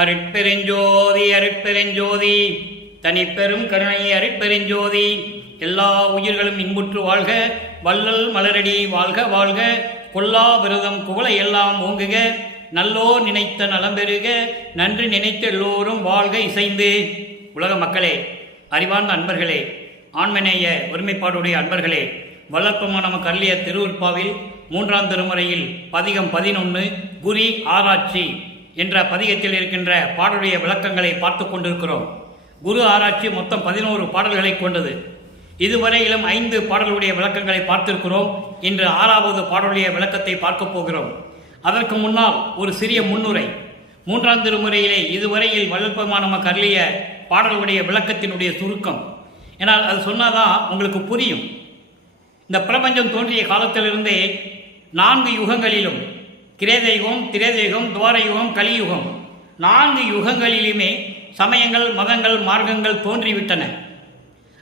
அருட்பெருஞ்சோதி அருட்பெருஞ்சோதி தனிப்பெரும் கருணை அருட்பெருஞ்சோதி. எல்லா உயிர்களும் இன்புற்று வாழ்க, வள்ளல் மலரடி வாழ்க வாழ்க, கொல்லா விரதம் குவளை எல்லாம் ஓங்குக, நல்லோர் நினைத்த நலம் பெறுக, நன்றி நினைத்த எல்லோரும் வாழ்க இசைந்து. உலக மக்களே, அறிவார்ந்த அன்பர்களே, ஆண்மநேய ஒருமைப்பாடுடைய அன்பர்களே, வளர்ப்பமான நமக்கு அருளிய திருவுற்பாவில் 3ஆம் திருமுறையில் பதிகம் 11 குறி ஆராய்ச்சி என்ற பதிகத்தில் இருக்கின்ற பாடலுடைய விளக்கங்களை பார்த்து கொண்டிருக்கிறோம். குரு ஆராய்ச்சி மொத்தம் 11 பாடல்களை கொண்டது. இதுவரையிலும் 5 பாடலுடைய விளக்கங்களை பார்த்திருக்கிறோம். இன்று 6வது பாடலுடைய விளக்கத்தை பார்க்க போகிறோம். அதற்கு முன்னால் ஒரு சிறிய முன்னுரை. 3ஆம் திருமுறையிலே இதுவரையில் வளர்ப்பமான நமக்கு அருளிய பாடலுடைய விளக்கத்தினுடைய சுருக்கம். ஏன்னால் அது சொன்னாதான் உங்களுக்கு புரியும். இந்த பிரபஞ்சம் தோன்றிய காலத்திலிருந்தே 4 யுகங்களிலும், கிரேதயுகம், திரேதயுகம், துவாரயுகம், கலியுகம், 4 யுகங்களிலுமே சமயங்கள், மதங்கள், மார்க்கங்கள் தோன்றிவிட்டன.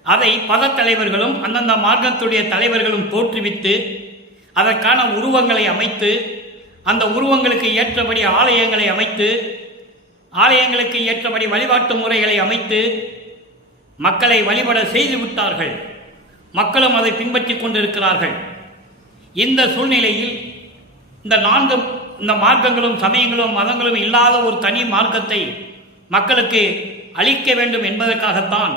அதை பதத்தலைவர்களும் அந்தந்த மார்க்கத்துடைய தலைவர்களும் தோற்றுவித்து அதற்கான உருவங்களை அமைத்து, அந்த உருவங்களுக்கு ஏற்றபடி ஆலயங்களை அமைத்து, ஆலயங்களுக்கு ஏற்றபடி வழிபாட்டு முறைகளை அமைத்து மக்களை வழிபட செய்து விட்டார்கள். மக்களும் அதை பின்பற்றி கொண்டிருக்கிறார்கள். இந்த சூழ்நிலையில் இந்த மார்க்கங்களும் சமயங்களும் மதங்களும் இல்லாத ஒரு தனி மார்க்கத்தை மக்களுக்கு அளிக்க வேண்டும் என்பதற்காகத்தான்,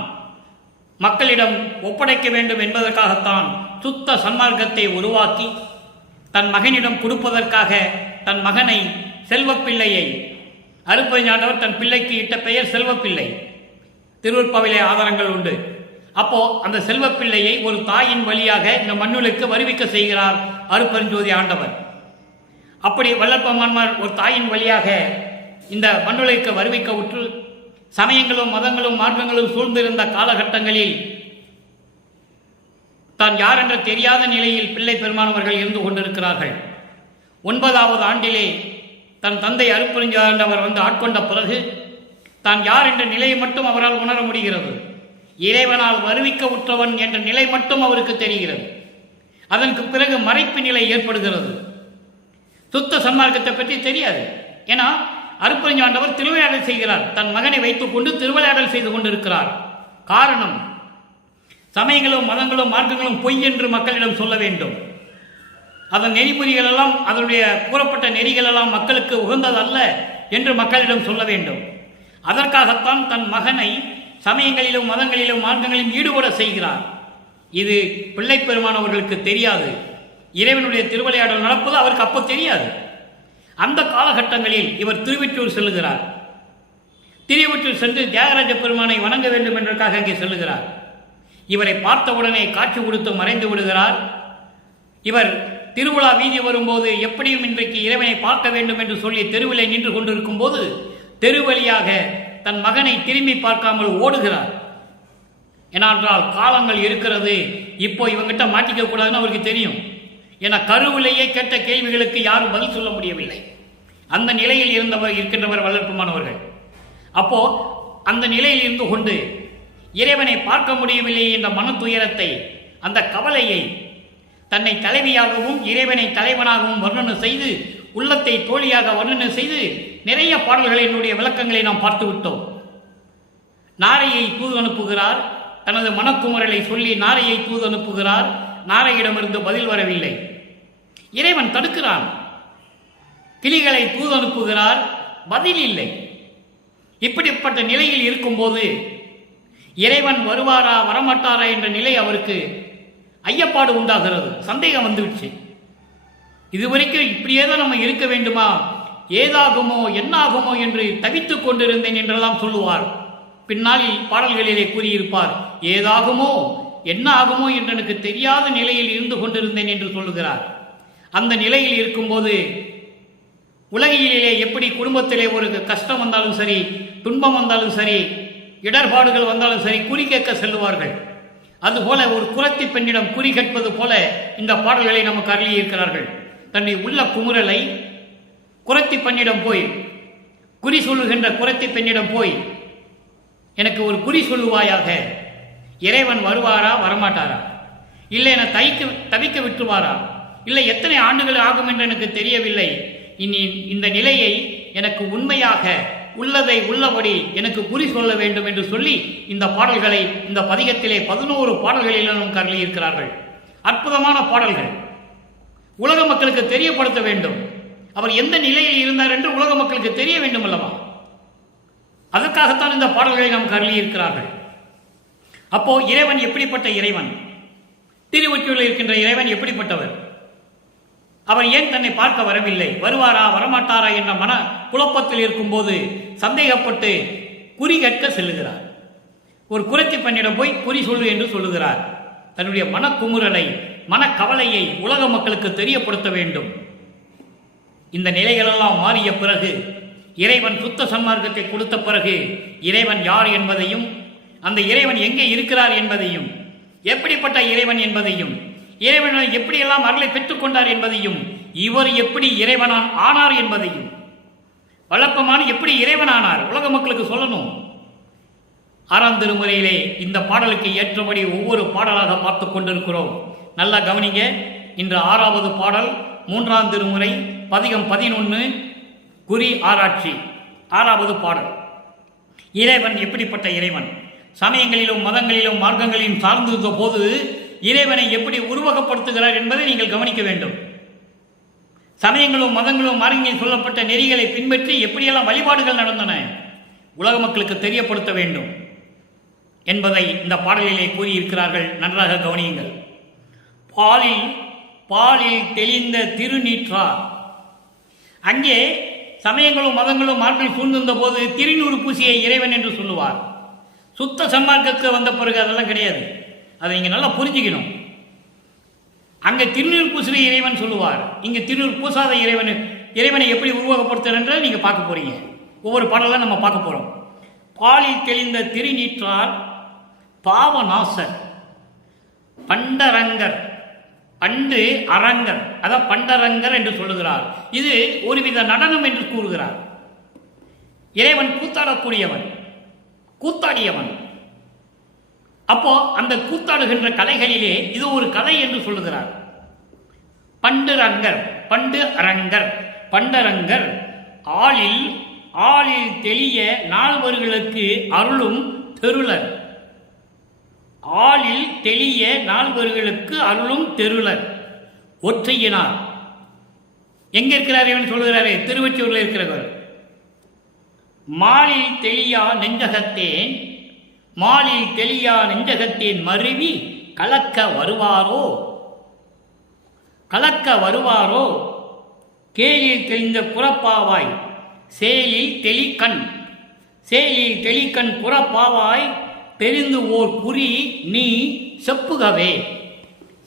மக்களிடம் ஒப்படைக்க வேண்டும் என்பதற்காகத்தான் சுத்த சன்மார்க்கத்தை உருவாக்கி தன் மகனிடம் கொடுப்பதற்காக தன் மகனை, செல்வப்பிள்ளையை, அருட்பெருஞ்சாண்டவர் தன் பிள்ளைக்கு இட்ட பெயர் செல்வப்பிள்ளை. திருவற்பாவிலே ஆதாரங்கள் உண்டு. அப்போ அந்த செல்வப்பிள்ளையை ஒரு தாயின் வழியாக இந்த மண்ணுலுக்கு வருவிக்க செய்கிறார் அருட்பெருஞ்சோதி ஆண்டவர். அப்படி வல்லற்பமான்மார் ஒரு தாயின் வழியாக இந்த மண்ணுலுக்கு வருவிக்க உற்று சமயங்களும் மதங்களும் மார்க்கங்களும் சூழ்ந்திருந்த காலகட்டங்களில் தான் யார் என்ற தெரியாத நிலையில் பிள்ளை பெருமானவர்கள் இருந்து கொண்டிருக்கிறார்கள். 9வது ஆண்டிலே தன் தந்தை அருட்பெருஞ்சாண்டவர் வந்து ஆட்கொண்ட பிறகு தான் யார் என்ற நிலையை மட்டும் அவரால் உணர முடிகிறது. இறைவனால் வருவிக்க உற்றவன் என்ற நிலை மட்டும் அவருக்கு தெரிகிறது. அதற்கு பிறகு மறைப்பு நிலை ஏற்படுகிறது. சுத்த சன்மார்க்கத்தை பற்றி தெரியாது. ஏன்னா அருட்பெருஞ்சாண்டவர் திருவிளையாடல் செய்கிறார். தன் மகனை வைத்துக் கொண்டு திருவிளையாடல் செய்து கொண்டிருக்கிறார். காரணம், சமயங்களும் மதங்களும் மார்க்கங்களும் பொய் என்று மக்களிடம் சொல்ல வேண்டும். அதன் நெறிமுறைகள் எல்லாம், அதனுடைய கூறப்பட்ட நெறிகள் எல்லாம் மக்களுக்கு உகந்ததல்ல என்று மக்களிடம் சொல்ல வேண்டும். அதற்காகத்தான் தன் மகனை சமயங்களிலும் மதங்களிலும் மார்க்கங்களிலும் ஈடுபட செய்கிறார். இது பிள்ளை பெருமானவர்களுக்கு தெரியாது. இறைவனுடைய திருவிளையாடல் நடப்பது அவருக்கு அப்போ தெரியாது. அந்த காலகட்டங்களில் இவர் திருவொற்றியூர் செல்லுகிறார். திருவொற்றியூர் சென்று தியாகராஜ பெருமானை வணங்க வேண்டும் என்பதற்காக அங்கே செல்லுகிறார். இவரை பார்த்தவுடனே காட்சி கொடுத்து மறைந்து விடுகிறார். இவர் திருவிழா வீதி வரும்போது எப்படியும் இன்றைக்கு இறைவனை பார்க்க வேண்டும் என்று சொல்லி தெருவிலே நின்று கொண்டிருக்கும் போது தெருவழியாக தன் மகனை திரும்பி பார்க்காமல் ஓடுகிறார். ஏனென்றால் காலங்கள் இருக்கிறது, இப்போ இவங்கிட்ட மாட்டிக்க கூடாதுன்னு அவருக்கு தெரியும். என கருவிலேயே கேட்ட கேள்விகளுக்கு யாரும் பதில் சொல்ல முடியவில்லை. அந்த நிலையில் இருக்கின்றவர் வளர்ப்புமானவர்கள். அப்போ அந்த நிலையில் இருந்து கொண்டு இறைவனை பார்க்க முடியவில்லை என்ற மன துயரத்தை, அந்த கவலையை தன்னை தலைவியாகவும் இறைவனை தலைவனாகவும் வர்ணனை செய்து, உள்ளத்தை தோழியாக வர்ணனை செய்து நிறைய பாடல்களினுடைய விளக்கங்களை நாம் பார்த்து விட்டோம். நாரையை தூது அனுப்புகிறார். தனது மனக்குமரலை சொல்லி நாரையை தூது அனுப்புகிறார். நாரையிடமிருந்து பதில் வரவில்லை. இறைவன் தடுக்கிறான். கிளிகளை தூது அனுப்புகிறார், பதில் இல்லை. இப்படிப்பட்ட நிலையில் இருக்கும்போது இறைவன் வருவாரா வரமாட்டாரா என்ற நிலை அவருக்கு ஐயப்பாடு உண்டாகிறது. சந்தேகம் வந்துவிடுச்சு. இதுவரைக்கும் இப்படியே தான் நம்ம இருக்க வேண்டுமா, ஏதாகுமோ என்னாகுமோ என்று தவித்துக் கொண்டிருந்தேன் என்றெல்லாம் சொல்லுவார். பின்னாளில் பாடல்களிலே கூறியிருப்பார், ஏதாகுமோ என்ன ஆகுமோ என்று எனக்கு தெரியாத நிலையில் இருந்து கொண்டிருந்தேன் என்று சொல்லுகிறார். அந்த நிலையில் இருக்கும்போது உலகிலே எப்படி குடும்பத்திலே ஒரு கஷ்டம் வந்தாலும் சரி, துன்பம் வந்தாலும் சரி, இடர்பாடுகள் வந்தாலும் சரி, குறி கேட்க செல்லுவார்கள். அதுபோல ஒரு குறத்தி பெண்ணிடம் குறி கேட்பது போல இந்த பாடல்களை நமக்கு அருளியிருக்கிறார்கள். தன்னை உள்ள குமுறலை குறத்தி பெண்ணிடம் போய், குறி சொல்லுகின்ற குறத்தி பெண்ணிடம் போய், எனக்கு ஒரு குறி சொல்லுவாயாக, இறைவன் வருவாரா வரமாட்டாரா, இல்லை என தவிக்க விட்டுவாரா, இல்லை எத்தனை ஆண்டுகள் ஆகும் என்று எனக்கு தெரியவில்லை, இனி இந்த நிலையை எனக்கு உண்மையாக உள்ளதை உள்ளபடி எனக்கு குறி சொல்ல வேண்டும் என்று சொல்லி இந்த பாடல்களை இந்த பதிகத்திலே 11 பாடல்களிலும் கருளி இருக்கிறார்கள். அற்புதமான பாடல்கள். உலக மக்களுக்கு தெரியப்படுத்த வேண்டும். அவர் எந்த நிலையில் இருந்தார் என்று உலக மக்களுக்கு தெரிய வேண்டும் அல்லவா? அதற்காகத்தான் இந்த பாடல்களை நாம் கருளி இருக்கிறார்கள். அப்போ இறைவன் எப்படிப்பட்ட இறைவன்? திருவொற்றியூரில் இருக்கின்ற இறைவன் எப்படிப்பட்டவர்? அவர் ஏன் தன்னை பார்க்க வரவில்லை? வருவாரா வரமாட்டாரா என்ற மன குழப்பத்தில் இருக்கும்போது சந்தேகப்பட்டு குறி கேட்க செல்லுகிறார். ஒரு குறைச்சி பெண்ணிடம் போய் குறி சொல்லு என்று சொல்லுகிறார். தன்னுடைய மனக்குமுறலை மனக்கவலையை உலக மக்களுக்கு தெரியப்படுத்த வேண்டும். இந்த நிலைகளெல்லாம் மாறிய பிறகு, இறைவன் சுத்த சன்மார்க்கத்தை கொடுத்த பிறகு, இறைவன் யார் என்பதையும், அந்த இறைவன் எங்கே இருக்கிறார் என்பதையும், எப்படிப்பட்ட இறைவன் என்பதையும், இறைவன் எப்படியெல்லாம் அருளை பெற்றுக்கொண்டார் என்பதையும், இவர் எப்படி இறைவனான் ஆனார் என்பதையும், வழக்கமான எப்படி இறைவனானார் உலக மக்களுக்கு சொல்லணும். 6ஆம் திருமுறையிலே இந்த பாடலுக்கு ஏற்றபடி ஒவ்வொரு பாடலாக பார்த்து கொண்டிருக்கிறோம். நல்லா கவனிங்க. இன்று 6வது பாடல் 3ஆம் திருமுறை பதிகம் 11 குறி ஆராய்ச்சி 6வது பாடல். இறைவன் எப்படிப்பட்ட இறைவன்? சமயங்களிலும் மதங்களிலும் மார்க்கங்களிலும் சார்ந்திருந்த போது இறைவனை எப்படி உருவகப்படுத்துகிறார் என்பதை நீங்கள் கவனிக்க வேண்டும். சமயங்களும் மதங்களும் மார்க்கங்களில் சொல்லப்பட்ட நெறிகளை பின்பற்றி எப்படியெல்லாம் வழிபாடுகள் நடந்தன உலக மக்களுக்கு தெரியப்படுத்த வேண்டும் என்பதை இந்த பாடலிலே கூறியிருக்கிறார்கள். நன்றாக கவனியுங்கள். பாலில் தெளிந்த திருநீற்றார். அங்கே சமயங்களும் மதங்களும் மார்க்கங்கள் சூழ்ந்திருந்த போது திருநூறு பூசிய இறைவன் என்று சொல்லுவார். சுத்த சன்மார்க்கத்துக்கு வந்த பிறகு அதெல்லாம் கிடையாது. அதை நீங்கள் நல்லா புரிஞ்சுக்கணும். அங்கே திருநூறு பூசுகிற இறைவன் சொல்லுவார், இங்கே திருநூறு பூசாத இறைவனை எப்படி உருவகப்படுத்துகிற நீங்கள் பார்க்க போறீங்க. ஒவ்வொரு பாடலாம் நம்ம பார்க்க போகிறோம். பாலில் தெளிந்த திருநீற்றார் பாவநாசர் பண்டரங்கர். பண்டு அரங்கர், அதான் பண்டரங்கர் என்று சொல்லுகிறார். இது ஒருவித நடனம் என்று கூறுகிறார். இறைவன் கூத்தாடக்கூடியவன், கூத்தாடியவன். அப்போ அந்த கூத்தாடுகின்ற கலைகளிலே இது ஒரு கலை என்று சொல்லுகிறார். பண்டரங்கர், பண்டு அரங்கர், பண்டரங்கர் ஆளில் தெளிய நால்வர்களுக்கு அருளும் தெருளர். ஆளில் தெளிய நால்வர்களுக்கு அருளும் தெருளர். ஒற்றையினார். எங்க இருக்கிறார் இவன் சொல்லுகிறாரே, திருவொற்றியூரில் இருக்கிறவர். மாலில் தெளியா நெஞ்சகத்தேன், மாலில் தெளியா நெஞ்சகத்தேன் மருவி கலக்க வருவாரோ, கலக்க வருவாரோ. கேலில் தெளிந்த புறப்பாவாய் சேலில் தெளிக்கண், சேலில் தெளிக்கண் புறப்பாவாய் தெரிந்து ஓர் குறி நீ செப்புகவே.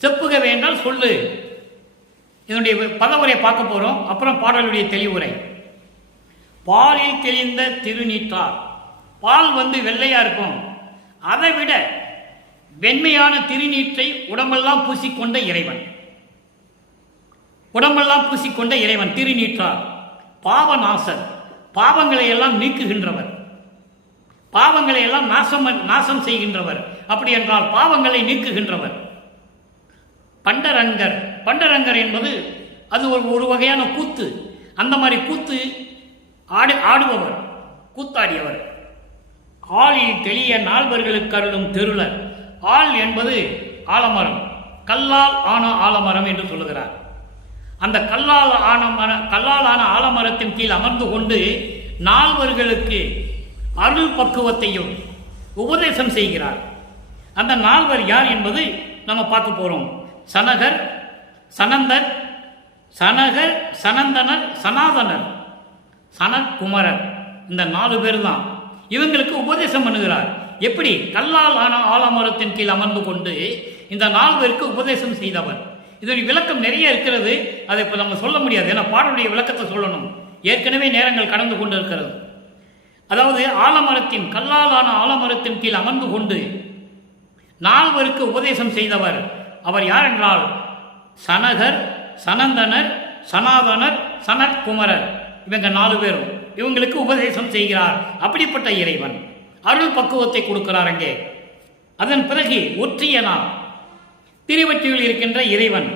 செப்புகவே என்றால் சொல்லு. இதனுடைய பதவுரையை பார்க்க போறோம். அப்புறம் பாடலுடைய தெளிவுரை. பாலில் தெளிந்த திருநீற்றார். பால் வெள்ளையா இருக்கும். அதை விட வெண்மையான திருநீற்றை உடம்பெல்லாம் பூசிக்கொண்ட இறைவன், உடம்பெல்லாம் பூசிக்கொண்ட இறைவன் திருநீற்றார். பாவநாசர், பாவங்களை எல்லாம் நீக்குகின்றவர், பாவங்களை எல்லாம் நாசம் செய்கின்றவர். அப்படி என்றால் பாவங்களை நீக்குகின்றவர். பண்டரங்கர், பண்டரங்கர் என்பது அது ஒரு வகையான கூத்து. அந்த மாதிரி கூத்து ஆடுபவர், கூத்தாடியவர். ஆளில் தெளிய நால்வர்களுக்கு அருளும் தெருளர். ஆள் என்பது ஆலமரம், கல்லால் ஆன ஆலமரம் என்று சொல்லுகிறார். அந்த கல்லால் ஆன ஆலமரத்தின் கீழ் அமர்ந்து கொண்டு நால்வர்களுக்கு அருள் பக்குவத்தையும் உபதேசம் செய்கிறார். அந்த நால்வர் யார் என்பது நம்ம பார்க்க போறோம். சனகர், சனந்தர், சனந்தனர், சனாதனர், சனத்குமரர். இந்த 4 பேர் தான். இவங்களுக்கு உபதேசம் பண்ணுகிறார். எப்படி? கல்லால் ஆன ஆலமரத்தின் கீழ் அமர்ந்து கொண்டு இந்த 4 பேருக்கு உபதேசம் செய்தவர். இதனுடைய விளக்கம் நிறைய இருக்கிறது. அதை இப்போ நம்ம சொல்ல முடியாது. ஏன்னா பாடலுடைய விளக்கத்தை சொல்லணும். ஏற்கனவே நேரங்கள் கடந்து கொண்டு இருக்கிறது. அதாவது ஆலமரத்தின், கல்லாலான ஆலமரத்தின் கீழ் அமர்ந்து கொண்டு 4 பேருக்கு உபதேசம் செய்தவர். அவர் யார் என்றால் சனகர், சனந்தனர், சனாதனர், சனத்குமரர். இவங்க 4 பேரும் இவங்களுக்கு உபதேசம் செய்கிறார். அப்படிப்பட்ட இறைவன் அருள் பக்குவத்தை கொடுக்கிறார் அங்கே. அதன் பிறகு ஒற்றியனார், திருவொற்றியூரில் இருக்கின்ற இறைவன்.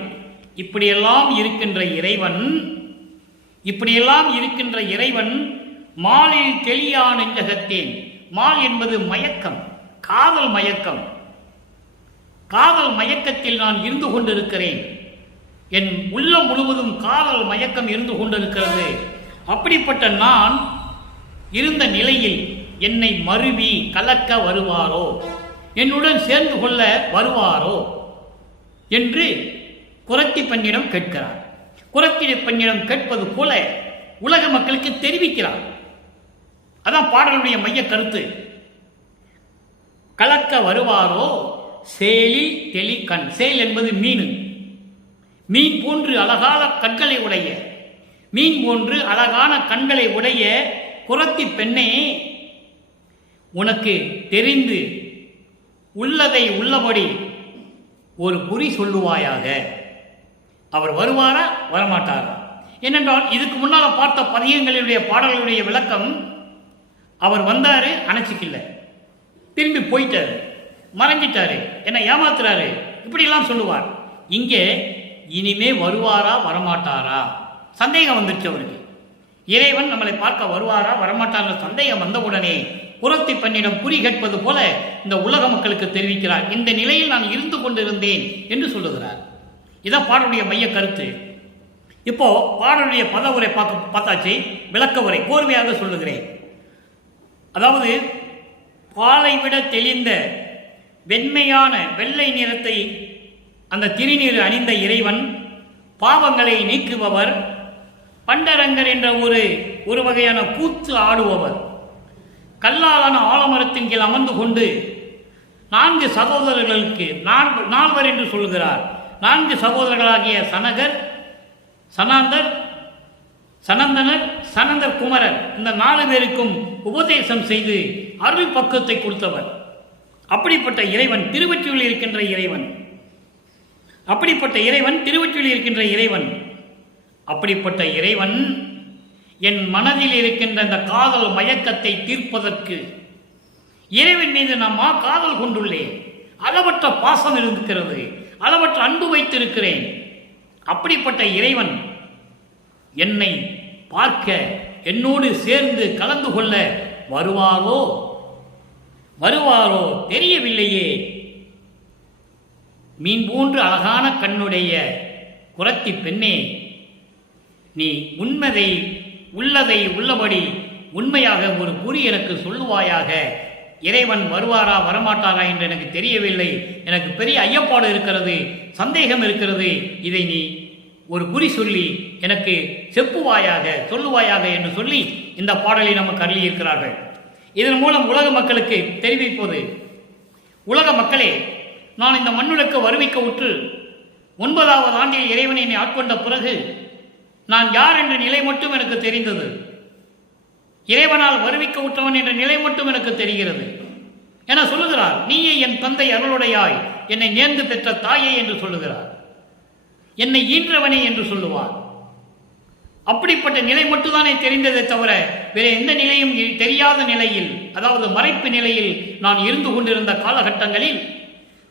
இப்படியெல்லாம் இருக்கின்ற இறைவன் மாலில் தெளியா நெஞ்சகத்தேன். மால் என்பது மயக்கம், காதல் மயக்கம். காதல் மயக்கத்தில் நான் இருந்து கொண்டிருக்கிறேன். என் உள்ளம் முழுவதும் காதல் மயக்கம் இருந்து கொண்டிருக்கிறது. அப்படிப்பட்ட நான் இருந்த நிலையில் என்னை மருவி கலக்க வருவாரோ, என்னுடன் சேர்ந்து கொள்ள வருவாரோ என்று குறத்தி பெண்ணிடம் கேட்கிறார். குறத்தி பெண்ணிடம் கேட்பது போல உலக மக்களுக்கு தெரிவிக்கிறார். அதான் பாடலுடைய மைய கருத்து. கலக்க வருவாரோ சேலில் தெளிக்கண். சேல் என்பது மீன். மீன் போன்று அழகான கண்களை உடைய, மீன் போன்று அழகான கண்களை உடைய குறத்தி பெண்ணே, உனக்கு தெரிந்து உள்ளதை உள்ளபடி ஒரு குறி சொல்லுவாயாக. அவர் வருவாரா வரமாட்டாரா? ஏனென்றால் இதுக்கு முன்னால் பார்த்த பதியங்களுடைய பாடல்களுடைய விளக்கம், அவர் வந்தாரு, அணைச்சிக்கல, திரும்பி போயிட்டாரு, மறைஞ்சிட்டாரு, என்னை ஏமாத்துறாரு, இப்படிலாம் சொல்லுவார். இங்கே இனிமே வருவாரா வரமாட்டாரா சந்தேகம் வந்துருச்சு அவருக்கு. இறைவன் நம்மளை பார்க்க வருவாரா வரமாட்டார சந்தேகம் வந்தவுடனே குறத்தி பெண்ணிடம் குறி கேட்பது போல இந்த உலக மக்களுக்கு தெரிவிக்கிறார். இந்த நிலையில் நான் இருந்து கொண்டிருந்தேன் என்று சொல்லுகிறார். இதான் பாடலுடைய மைய கருத்து. இப்போ பாடலுடைய பதவுரை பார்த்தாச்சு, விளக்க உரை கோர்வையாக சொல்லுகிறேன். அதாவது பாலை விட தெளிந்த வெண்மையான வெள்ளை நிறத்தை அந்த திருநீர் அணிந்த இறைவன், பாவங்களை நீக்குபவர், பண்டரங்கர் என்ற ஒரு வகையான கூத்து ஆடுபவர், கல்லாலான ஆலமரத்தின் கீழ் அமர்ந்து கொண்டு 4 சகோதரர்களுக்கு 4 என்று சொல்கிறார். 4 சகோதரர்களாகிய சனகர், சனாந்தர், சனந்தனர், சனந்தர் குமரர், இந்த 4 பேருக்கும் உபதேசம் செய்து அருள் பக்குவத்தை கொடுத்தவர். அப்படிப்பட்ட இறைவன் திருவொற்றியூரில் இருக்கின்ற இறைவன். அப்படிப்பட்ட இறைவன் திருவொற்றியூரில் இருக்கின்ற இறைவன். அப்படிப்பட்ட இறைவன் என் மனதில் இருக்கின்ற அந்த காதல் மயக்கத்தை தீர்ப்பதற்கு இறைவன் மீது நான் காதல் கொண்டுள்ளேன். அளவற்ற பாசம் இருக்கிறது, அளவற்ற அன்பு வைத்திருக்கிறேன். அப்படிப்பட்ட இறைவன் என்னை பார்க்க, என்னோடு சேர்ந்து கலந்து கொள்ள வருவாரோ வருவாரோ தெரியவில்லையே. மீன் போன்று அழகான கண்ணுடைய குறத்தி பெண்ணே, நீ உண்மையை உள்ளதை உள்ளபடி உண்மையாக ஒரு குறி எனக்கு சொல்லுவாயாக. இறைவன் வருவாரா வரமாட்டாரா என்று எனக்கு தெரியவில்லை. எனக்கு பெரிய ஐயப்பாடு இருக்கிறது, சந்தேகம் இருக்கிறது. இதை நீ ஒரு குறி சொல்லி எனக்கு செப்புவாயாக, சொல்லுவாயாக என்று சொல்லி இந்த பாடலை நமக்கு அருளியிருக்கிறார்கள். இதன் மூலம் உலக மக்களுக்கு தெரிவிப்பது, உலக மக்களே, நான் இந்த மண்ணுலக்கு வருவிக்க உற்று 9வது ஆண்டில் இறைவனை என்னை ஆட்கொண்ட பிறகு நான் யார் என்ற நிலை மட்டும் எனக்கு தெரிந்தது. இறைவனால் வருவிக்க உற்றவன் என்ற நிலை மட்டும் எனக்கு தெரிகிறது என சொல்லுகிறார். நீயே என் தந்தை அருளுடையாய், என்னை நேர்ந்து பெற்ற தாயே என்று சொல்லுகிறார். என்னை ஈன்றவனே என்று சொல்லுவார். அப்படிப்பட்ட நிலை மட்டும்தானே தெரிந்ததை தவிர வேற எந்த நிலையும் தெரியாத நிலையில், அதாவது மறைப்பு நிலையில் நான் இருந்து கொண்டிருந்த காலகட்டங்களில்,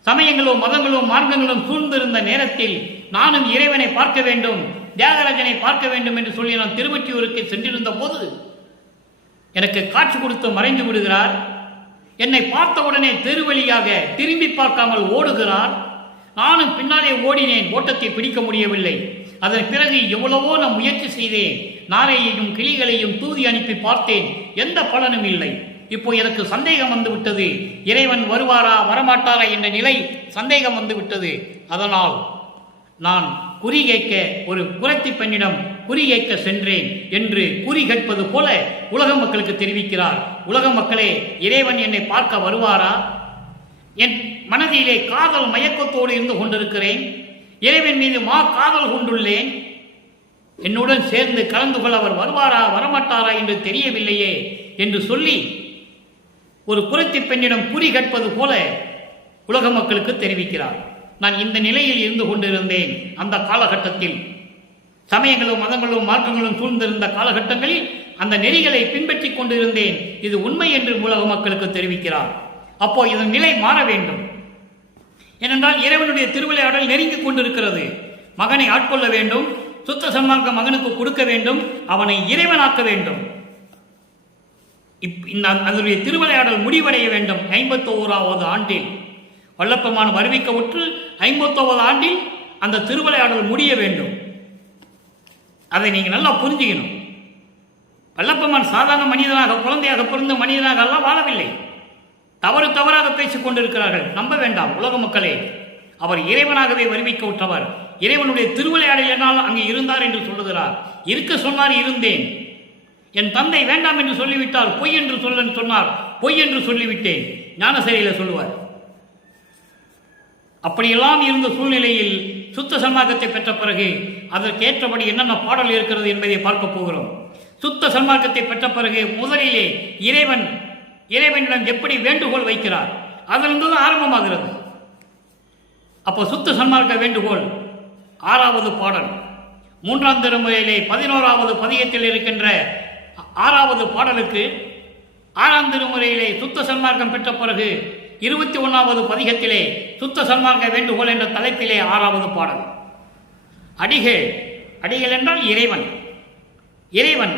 சமயங்களும் மதங்களும் மார்க்கங்களும் சூழ்ந்திருந்த நேரத்தில் நானும் இறைவனை பார்க்க வேண்டும், தியாகராஜனை பார்க்க வேண்டும் என்று சொல்லி நான் திருவொற்றியூருக்கு சென்றிருந்த போது எனக்கு காட்சி கொடுத்து மறைந்து விடுகிறார். என்னை பார்த்தவுடனே தெருவழியாக திரும்பி பார்க்காமல் ஓடுகிறார். நானும் பின்னாலே ஓடினேன், ஓட்டத்தை பிடிக்க முடியவில்லை. அதன் பிறகு எவ்வளவோ நான் முயற்சி செய்தேன், நாரையையும் கிளிகளையும் தூதி அனுப்பி பார்த்தேன், எந்த பலனும் இல்லை. இப்போ எனக்கு சந்தேகம் வந்து விட்டது, இறைவன் வருவாரா வரமாட்டாரா என்ற நிலை சந்தேகம் வந்து விட்டது. அதனால் நான் குறி கேட்க ஒரு குறத்தி பெண்ணிடம் குறி கேட்க சென்றேன் என்று குறி கேட்பது போல உலக மக்களுக்கு தெரிவிக்கிறார். உலக மக்களே, இறைவன் என்னை பார்க்க வருவாரா? என் மனதிலே காதல் மயக்கத்தோடு இருந்து கொண்டிருக்கிறேன். இறைவன் மீது காதல் கொண்டுள்ளேன். என்னுடன் சேர்ந்து கலந்து கொள்ள அவர் வருவாரா வரமாட்டாரா என்று தெரியவில்லையே என்று சொல்லி ஒரு குறத்தி பெண்ணிடம் குறி கேட்பது போல உலக மக்களுக்கு தெரிவிக்கிறார். நான் இந்த நிலையில் இருந்து கொண்டிருந்தேன். அந்த காலகட்டத்தில் சமயங்களும் மதங்களும் மார்க்கங்களும் சூழ்ந்திருந்த காலகட்டங்களில் அந்த நெறிகளை பின்பற்றி கொண்டிருந்தேன். இது உண்மை என்று உலக மக்களுக்கு தெரிவிக்கிறார். அப்போ இதன் நிலை மாற வேண்டும். ஏனென்றால் இறைவனுடைய திருவிளையாடல் நெருங்கிக் கொண்டிருக்கிறது. மகனை ஆட்கொள்ள வேண்டும், சுத்த சன்மார்க்க மகனுக்கு கொடுக்க வேண்டும், அவனை இறைவனாக்க வேண்டும். இந்த அதனுடைய திருவிளையாடல் முடிவடைய வேண்டும். 51வது ஆண்டில் வல்லப்பெருமான் வருவிக்க உற்று 51வது ஆண்டில் அந்த திருவிளையாடல் முடிய வேண்டும். அதை நீங்கள் நல்லா புரிஞ்சுக்கணும். வல்லப்பெருமான் சாதாரண மனிதனாக, குழந்தையாக பிறந்த மனிதனாக எல்லாம் வாழவில்லை. தவறாக பேசிக் கொண்டிருக்கிறார்கள். நம்ப வேண்டாம் உலக மக்களே. அவர் இறைவனாகவே வருவிக்க உற்றவர். இறைவனுடைய திருவிளையாடல் என்னால் அங்கே இருந்தார் என்று சொல்லுகிறார். இருக்க சொன்னார், இருந்தேன். என் தந்தை வேண்டாம் என்று சொல்லிவிட்டால் பொய் என்று சொன்னார், பொய் என்று சொல்லிவிட்டேன். ஞானசேரியில் சொல்லுவார். அப்படியெல்லாம் இருந்த சூழ்நிலையில் சுத்த சன்மார்க்கத்தை பெற்ற பிறகு அதற்கேற்றபடி என்னென்ன பாடல் இருக்கிறது என்பதை பார்க்க போகிறோம். சுத்த சன்மார்க்கத்தை பெற்ற பிறகு முதலிலே இறைவனிடம் எப்படி வேண்டுகோள் வைக்கிறார், அதிலிருந்து தான் ஆரம்பமாகிறது. அப்போ சுத்த சன்மார்க்க வேண்டுகோள் 6வது பாடல் 3ஆம் திருமுறையிலே 11வது பதிகத்தில் இருக்கின்ற 6வது பாடலுக்கு 6ஆம் திருமுறையிலே சுத்த சன்மார்க்கம் பெற்ற பிறகு 21வது பதிகத்திலே சுத்த சன்மார்க்க வேண்டுகோள் என்ற தலைப்பிலே 6வது பாடல். அடிகள் என்றால் இறைவன்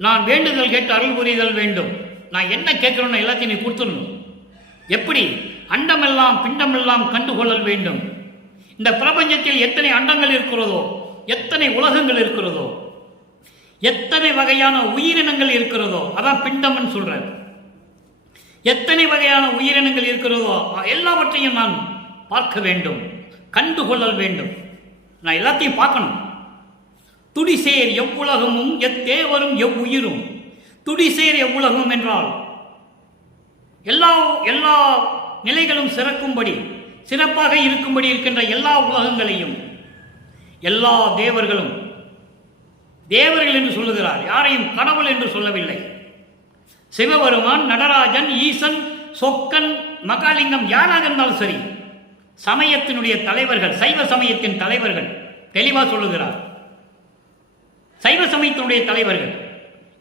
நான் வேண்டுதல் கேட்டு அருள் புரிதல் வேண்டும். நான் என்ன கேட்கிறோன்னு எல்லாத்தையும் நீ கொடுத்துடணும். எப்படி? அண்டமெல்லாம் பிண்டமெல்லாம் கண்டுகொள்ளல் வேண்டும். இந்த பிரபஞ்சத்தில் எத்தனை அண்டங்கள் இருக்கிறதோ, எத்தனை உலகங்கள் இருக்கிறதோ, எத்தனை வகையான உயிரினங்கள் இருக்கிறதோ, அதான் பிண்டம்னு சொல்றேன். எத்தனை வகையான உயிரினங்கள் இருக்கிறதோ எல்லாவற்றையும் நான் பார்க்க வேண்டும், கண்டுகொள்ளல் வேண்டும். நான் எல்லாத்தையும் பார்க்கணும். துடிசேர் எவ்வுலகமும் எத்தேவரும் எவ்வுயிரும். துடிசேர் எவ்வுலகம் என்றால் எல்லா நிலைகளும் சிறப்பாக இருக்கும்படி இருக்கின்ற எல்லா உலகங்களையும், எல்லா தேவர்களும், தேவர்கள் என்று சொல்லுகிறார், யாரையும் கடவுள் என்று சொல்லவில்லை. சிவபெருமான், நடராஜன், ஈசன், சொக்கன், மகாலிங்கம் யாராக இருந்தாலும் சரி, சமயத்தினுடைய தலைவர்கள், சைவ சமயத்தின் தலைவர்கள் தெளிவாக சொல்லுகிறார். சைவ சமயத்தினுடைய தலைவர்கள்.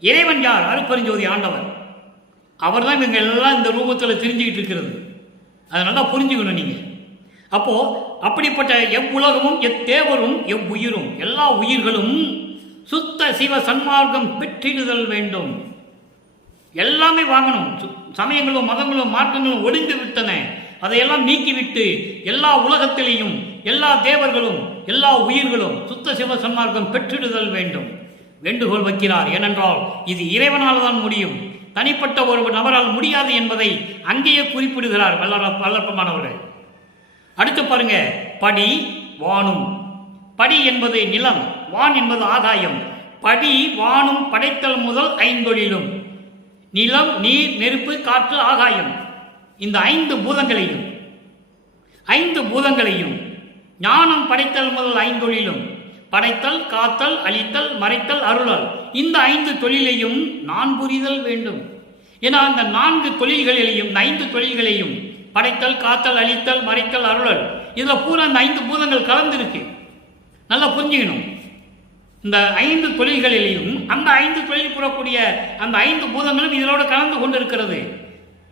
இறைவன் யார்? அருட்பெருஞ்சோதி ஆண்டவர். அவர் தான் இவங்க எல்லாம் இந்த ரூபத்தில் தெரிஞ்சுக்கிட்டு இருக்கிறது. அதை நல்லா புரிஞ்சுக்கணும் நீங்க. அப்போ அப்படிப்பட்ட எவ்வுலகமும் எத்தேவரும் எவ்வுயிரும், எல்லா உயிர்களும் சுத்த சிவ சன்மார்க்கம் பெற்றிடுதல் வேண்டும். எல்லாமே வாங்கணும். சமயங்களும் மதங்களும் மாற்றங்களும் ஒளிந்து விட்டன. அதையெல்லாம் நீக்கிவிட்டு எல்லா உலகத்திலேயும் எல்லா தேவர்களும் எல்லா உயிர்களும் சுத்த சிவ சன்மார்க்கம் பெற்றிடுதல் வேண்டும். வேண்டுகோள் வைக்கிறார். ஏனென்றால் இது இறைவனால் தான் முடியும், தனிப்பட்ட ஒரு நபரால் முடியாது என்பதை அங்கேயே குறிப்பிடுகிறார் வல்லப்பெருமானவர்கள். அடுத்து பாருங்க, படி வானும். படி என்பது நிலம், வான் என்பது ஆகாயம். படி வானும் படைத்தல் முதல் 5 நிலம், நீர், நெருப்பு, காற்று, ஆகாயம். இந்த 5 பூதங்களையும் ஞானம் படைத்தல் முதல் 5 படைத்தல், காத்தல், அழித்தல், மறைத்தல், அருளல், இந்த 5 தொழிலையும் நான் புரிதல் வேண்டும். ஏன்னா அந்த 4 தொழில்களிலையும், 5 தொழில்களையும், படைத்தல், காத்தல், அழித்தல், மறைத்தல், அருளல், இதில் பூரா அந்த 5 பூதங்கள் கலந்துருக்கு. நல்லா புரிஞ்சுக்கணும். இந்த 5 தொழில்களிலையும் அந்த 5 தொழில் புறக்கூடிய அந்த 5 பூதங்களும் இதனோடு கலந்து கொண்டிருக்கிறது.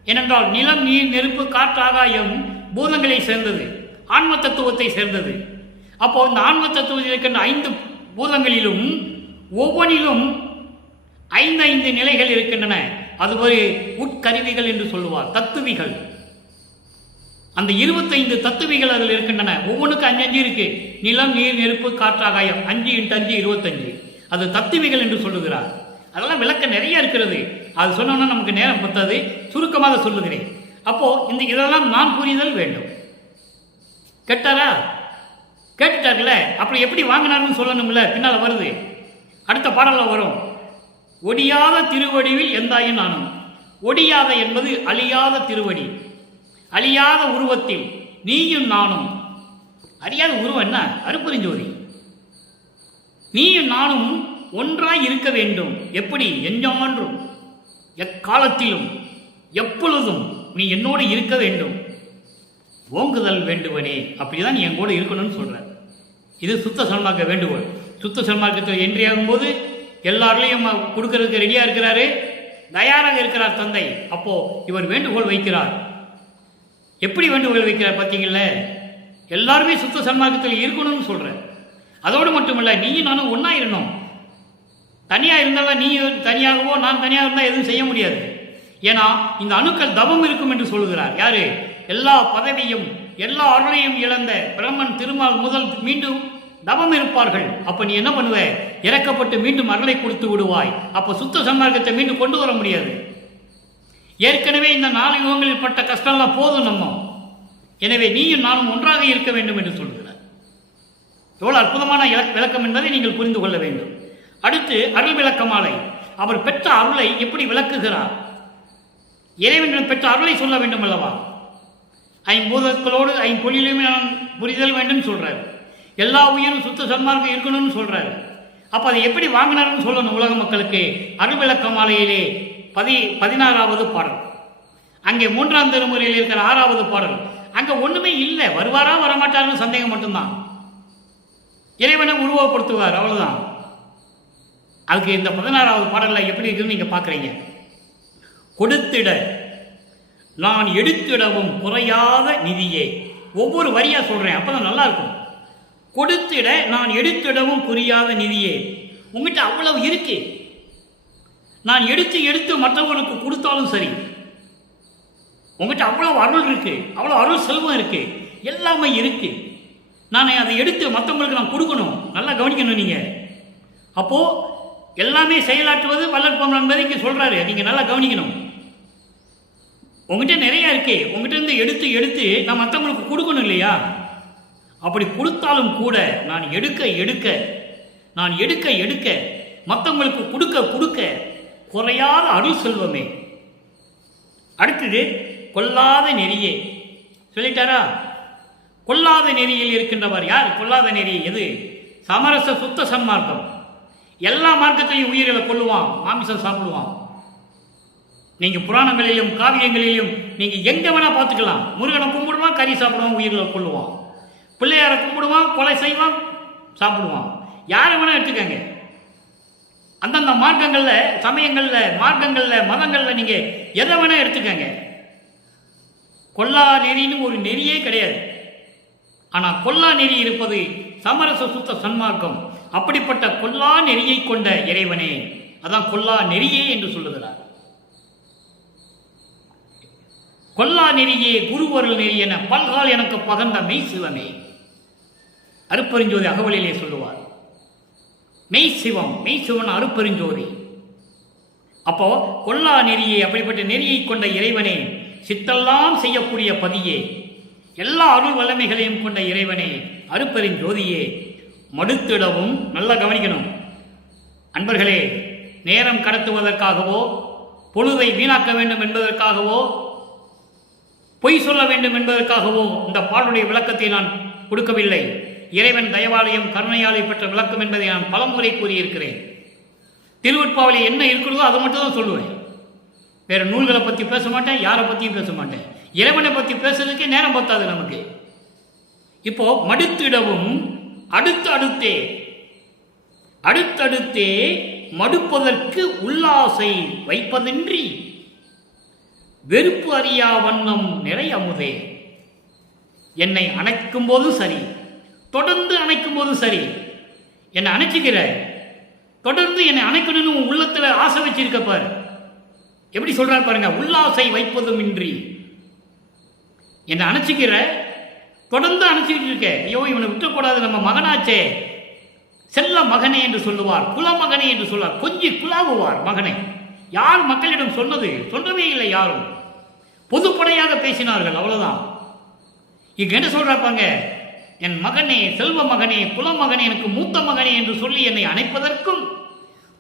ஏனென்றால் நிலம், நீர், நெருப்பு, காற்று, ஆகாயம் பூதங்களை சேர்ந்தது, ஆன்ம தத்துவத்தை சேர்ந்தது. அப்போ இந்த ஆன்ம தத்துவத்தில் இருக்கின்ற 5 பூதங்களிலும் ஒவ்வொன்றிலும் 5 நிலைகள் இருக்கின்றன. அது ஒரு உட்கருவிகள் என்று சொல்லுவார், தத்துவிகள். அந்த 25 தத்துவிகள் அதில் இருக்கின்றன. ஒவ்வொன்றுக்கு 5 இருக்கு. நிலம், நீர், நெருப்பு, காற்று, ஆகாயம், 5 × 5 25. அது தத்துவிகள் என்று சொல்லுகிறார். அதெல்லாம் விளக்க நிறைய இருக்கிறது. அது சொன்னோம்னா நமக்கு நேரம் பத்தாது, சுருக்கமாக சொல்லுகிறேன். அப்போ இதெல்லாம் நான் புரிதல் வேண்டும். கேட்டாரா? கேட்டுட்டார்ல, அப்படி எப்படி வாங்கினார்னு சொல்லணும்ல, பின்னால் வருது, அடுத்த பாடலில் வரும். ஒடியாத திருவடிவில் எந்தாயும் நானும். ஒடியாத என்பது அழியாத திருவடி, அழியாத உருவத்தில் நீயும் நானும். அறியாத உருவம் என்ன? அருட்பெருஞ்சோதி. நீயும் நானும் ஒன்றாய் இருக்க வேண்டும். எப்படி? எஞ்ஞான்றும், எக்காலத்திலும், எப்பொழுதும் நீ என்னோடு இருக்க வேண்டும். ஓங்குதல் வேண்டுவனே, அப்படிதான் நீ என் கூட இருக்கணும்னு சொல்ற. இது சுத்த சன்மார்க்க வேண்டுகோள். சுத்த சன்மார்க்கத்தில் என்ட்ரியாகும் போது எல்லாருலையும் கொடுக்கறதுக்கு ரெடியா இருக்கிறாரு, தயாராக இருக்கிறார் தந்தை. அப்போ இவர் வேண்டுகோள் வைக்கிறார். எப்படி வேண்டுகோள் வைக்கிறார் பார்த்தீங்கல்ல? எல்லாருமே சுத்த சன்மார்க்கத்தில் இருக்கணும்னு சொல்ற. அதோடு மட்டுமல்ல, நீயும் நானும் ஒன்னா இருக்கணும். தனியாக இருந்தாலும் நீ தனியாகவோ நான் தனியாக இருந்தால் எதுவும் செய்ய முடியாது. ஏன்னா இந்த அணுக்கள் தவம் இருக்கும் என்று சொல்கிறார். யாரு? எல்லா பதவியும் எல்லா அருளையும் இழந்த பிரம்மன் திருமால் முதல் மீண்டும் தவம் இருப்பார்கள். அப்ப நீ என்ன பண்ணுவ? இறக்கப்பட்டு மீண்டும் அருளை கொடுத்து விடுவாய். அப்ப சுத்த சன்மார்க்கத்தை மீண்டும் கொண்டு வர முடியாது. ஏற்கனவே இந்த 4 யுகங்களில் பட்ட கஷ்டம்லாம் போதும் நம்ம. எனவே நீயும் நானும் ஒன்றாக இருக்க வேண்டும் என்று சொல்கிறார். எவ்வளவு அற்புதமான விளக்கம் என்பதை நீங்கள் புரிந்து கொள்ள வேண்டும். அடுத்து அருள் விளக்கமாலை. அவர் பெற்ற அருளை எப்படி விளக்குகிறார்? இறைவனிடம் பெற்ற அருளை சொல்ல வேண்டும் அல்லவா? 5 பூதங்களோடு 5 பொருளிலுமே நான் புரிதல் வேண்டும் சொல்றாரு. எல்லா உயிரும் சுத்த சன்மார்க்கம் இருக்கணும்னு சொல்றாரு. அப்ப அதை எப்படி வாங்கினார்னு சொல்லணும் உலக மக்களுக்கு. அருள் விளக்கமாலையிலே 16வது பாடல், அங்கே 3ஆம் திருமுறையில் இருக்கிற 6வது பாடல், அங்க ஒண்ணுமே இல்லை. வருவாரா வரமாட்டாருன்னு சந்தேகம் மட்டும்தான். இறைவனை உருவப்படுத்துவார், அவ்வளவுதான். அதுக்கு இந்த 16வது பாடல்ல எப்படி இருக்குன்னு நீங்க பாக்குறீங்க. கொடுத்திட நான் எடுத்திடவும் குறையாத நிதியே. ஒவ்வொரு வரியா சொல்றேன், அப்பதான் நல்லா இருக்கும். கொடுத்திட நான் எடுத்திடவும் புரியாத நிதியே. உங்ககிட்ட அவ்வளவு இருக்கு. நான் எடுத்து எடுத்து மற்றவர்களுக்கு கொடுத்தாலும் சரி, உங்ககிட்ட அவ்வளவு அருள் இருக்கு, அவ்வளவு அருள் செல்வம் இருக்கு, எல்லாமே இருக்கு. நான் அதை எடுத்து மற்றவங்களுக்கு நான் கொடுக்கணும். நல்லா கவனிக்கணும் நீங்க. அப்போ எல்லாமே செயலாற்றுவது வல்லற்பம் என்பதை இங்கே சொல்றாரு. நீங்க நல்லா கவனிக்கணும். உங்ககிட்ட நிறைய இருக்கு. உங்ககிட்ட இருந்து எடுத்து எடுத்து நான் மற்றவங்களுக்கு கொடுக்கணும் இல்லையா? அப்படி கொடுத்தாலும் கூட நான் எடுக்க எடுக்க மற்றவங்களுக்கு கொடுக்க கொடுக்க குறையாத அருள் செல்வமே. அடுத்தது கொல்லாத நெறியே சொல்லிட்டாரா? கொல்லாத நெறியில் இருக்கின்றவர் யார்? கொல்லாத நெறி எது? சமரச சுத்த சன்மார்க்கம். எல்லா மார்க்கத்தையும் உயிர்களை கொள்ளுவான், மாமிசம் சாப்பிடுவான். நீங்க புராணங்களிலும் காவியங்களிலும் நீங்க எங்க வேணா பார்த்துக்கலாம். முருகனை கும்பிடுவான், கறி சாப்பிடுவான், உயிர்களை கொள்ளுவான். பிள்ளையாரை கும்பிடுவான், கொலை செய்வான், சாப்பிடுவான். யாரை வேணா எடுத்துக்கங்க. அந்தந்த மார்க்கங்கள்ல, சமயங்கள்ல, மார்க்கங்கள்ல, மதங்கள்ல நீங்க எதை வேணா எடுத்துக்கங்க. கொல்லா நெறின்னு ஒரு நெறியே கிடையாது. ஆனா கொல்லா நெறி இருப்பது சமரச சுத்த சன்மார்க்கம். அப்படிப்பட்ட கொல்லா நெறியை கொண்ட இறைவனே, அதான் கொல்லா நெறியே என்று சொல்லுகிறார். கொல்லா நெறியே குருவருள் நெறி என பல்கால் எனக்கு பகர்ந்த மெய் சிவமே. அருப்பெருஞ்சோதி அகவலிலே சொல்லுவார். மெய் சிவன் அருப்பெருஞ்சோதி. அப்போ கொல்லா நெறியே, அப்படிப்பட்ட நெறியை கொண்ட இறைவனே, சித்தெல்லாம் செய்யக்கூடிய பதியே, எல்லா அருள் வல்லமைகளையும் கொண்ட இறைவனே, அருப்பெருஞ்சோதியே, மடுத்திடவும். நல்லா கவனிக்கணும் அன்பர்களே. நேரம் கடத்துவதற்காகவோ, பொழுதை வீணாக்க வேண்டும் என்பதற்காகவோ, பொய் சொல்ல வேண்டும் என்பதற்காகவோ இந்த பாடலுடைய விளக்கத்தை நான் கொடுக்கவில்லை. இறைவன் தயவாலயம் கருணையாலை பெற்ற விளக்கம் என்பதை நான் பலமுறை கூறியிருக்கிறேன். திருவெட்பாவிலே என்ன இருக்கிறதோ அதை மட்டும் தான் சொல்லுவேன். வேற நூல்களை பற்றி பேச மாட்டேன், யாரை பற்றியும் பேச மாட்டேன். இறைவனை பற்றி பேசுறதுக்கே நேரம் பத்தாது நமக்கு. இப்போ மடுத்திடவும், அடுத்தடுத்தே மடுப்பதற்கு உல்லாசை வைப்பதின்றி வெறுப்பு அறியா வண்ணம் நிறை அமுதே. என்னை அணைக்கும் போதும் சரி, தொடர்ந்து அணைக்கும் போதும் சரி, என்னை அணைச்சிக்கிற, தொடர்ந்து என்னை அணைக்கணும்னு உன் உள்ளத்துல ஆசை வச்சிருக்க பாரு. எப்படி சொல்றாரு பாருங்க. உல்லாசை வைப்பதும் இன்றி என்னை அணைச்சிக்கிற, தொடர்ந்து அணைச்சிக்கிட்டு இருக்க. ஐயோ இவனை விட்டக்கூடாது, நம்ம மகனாச்சே, செல்ல மகனே என்று சொல்லுவார், குலமகனே என்று சொல்வார், கொஞ்சி குலாவுவார் மகனை. யார் மக்களிடம் சொன்னது? சொல்லவே இல்லை யாரும். பொதுப்படையாக பேசினார்கள், அவ்வளவுதான். இங்க என்ன சொல்றாப்பாங்க? என் மகனே, செல்வ மகனே, குலமகனே, எனக்கு மூத்த மகனே என்று சொல்லி என்னை அணைப்பதற்கும்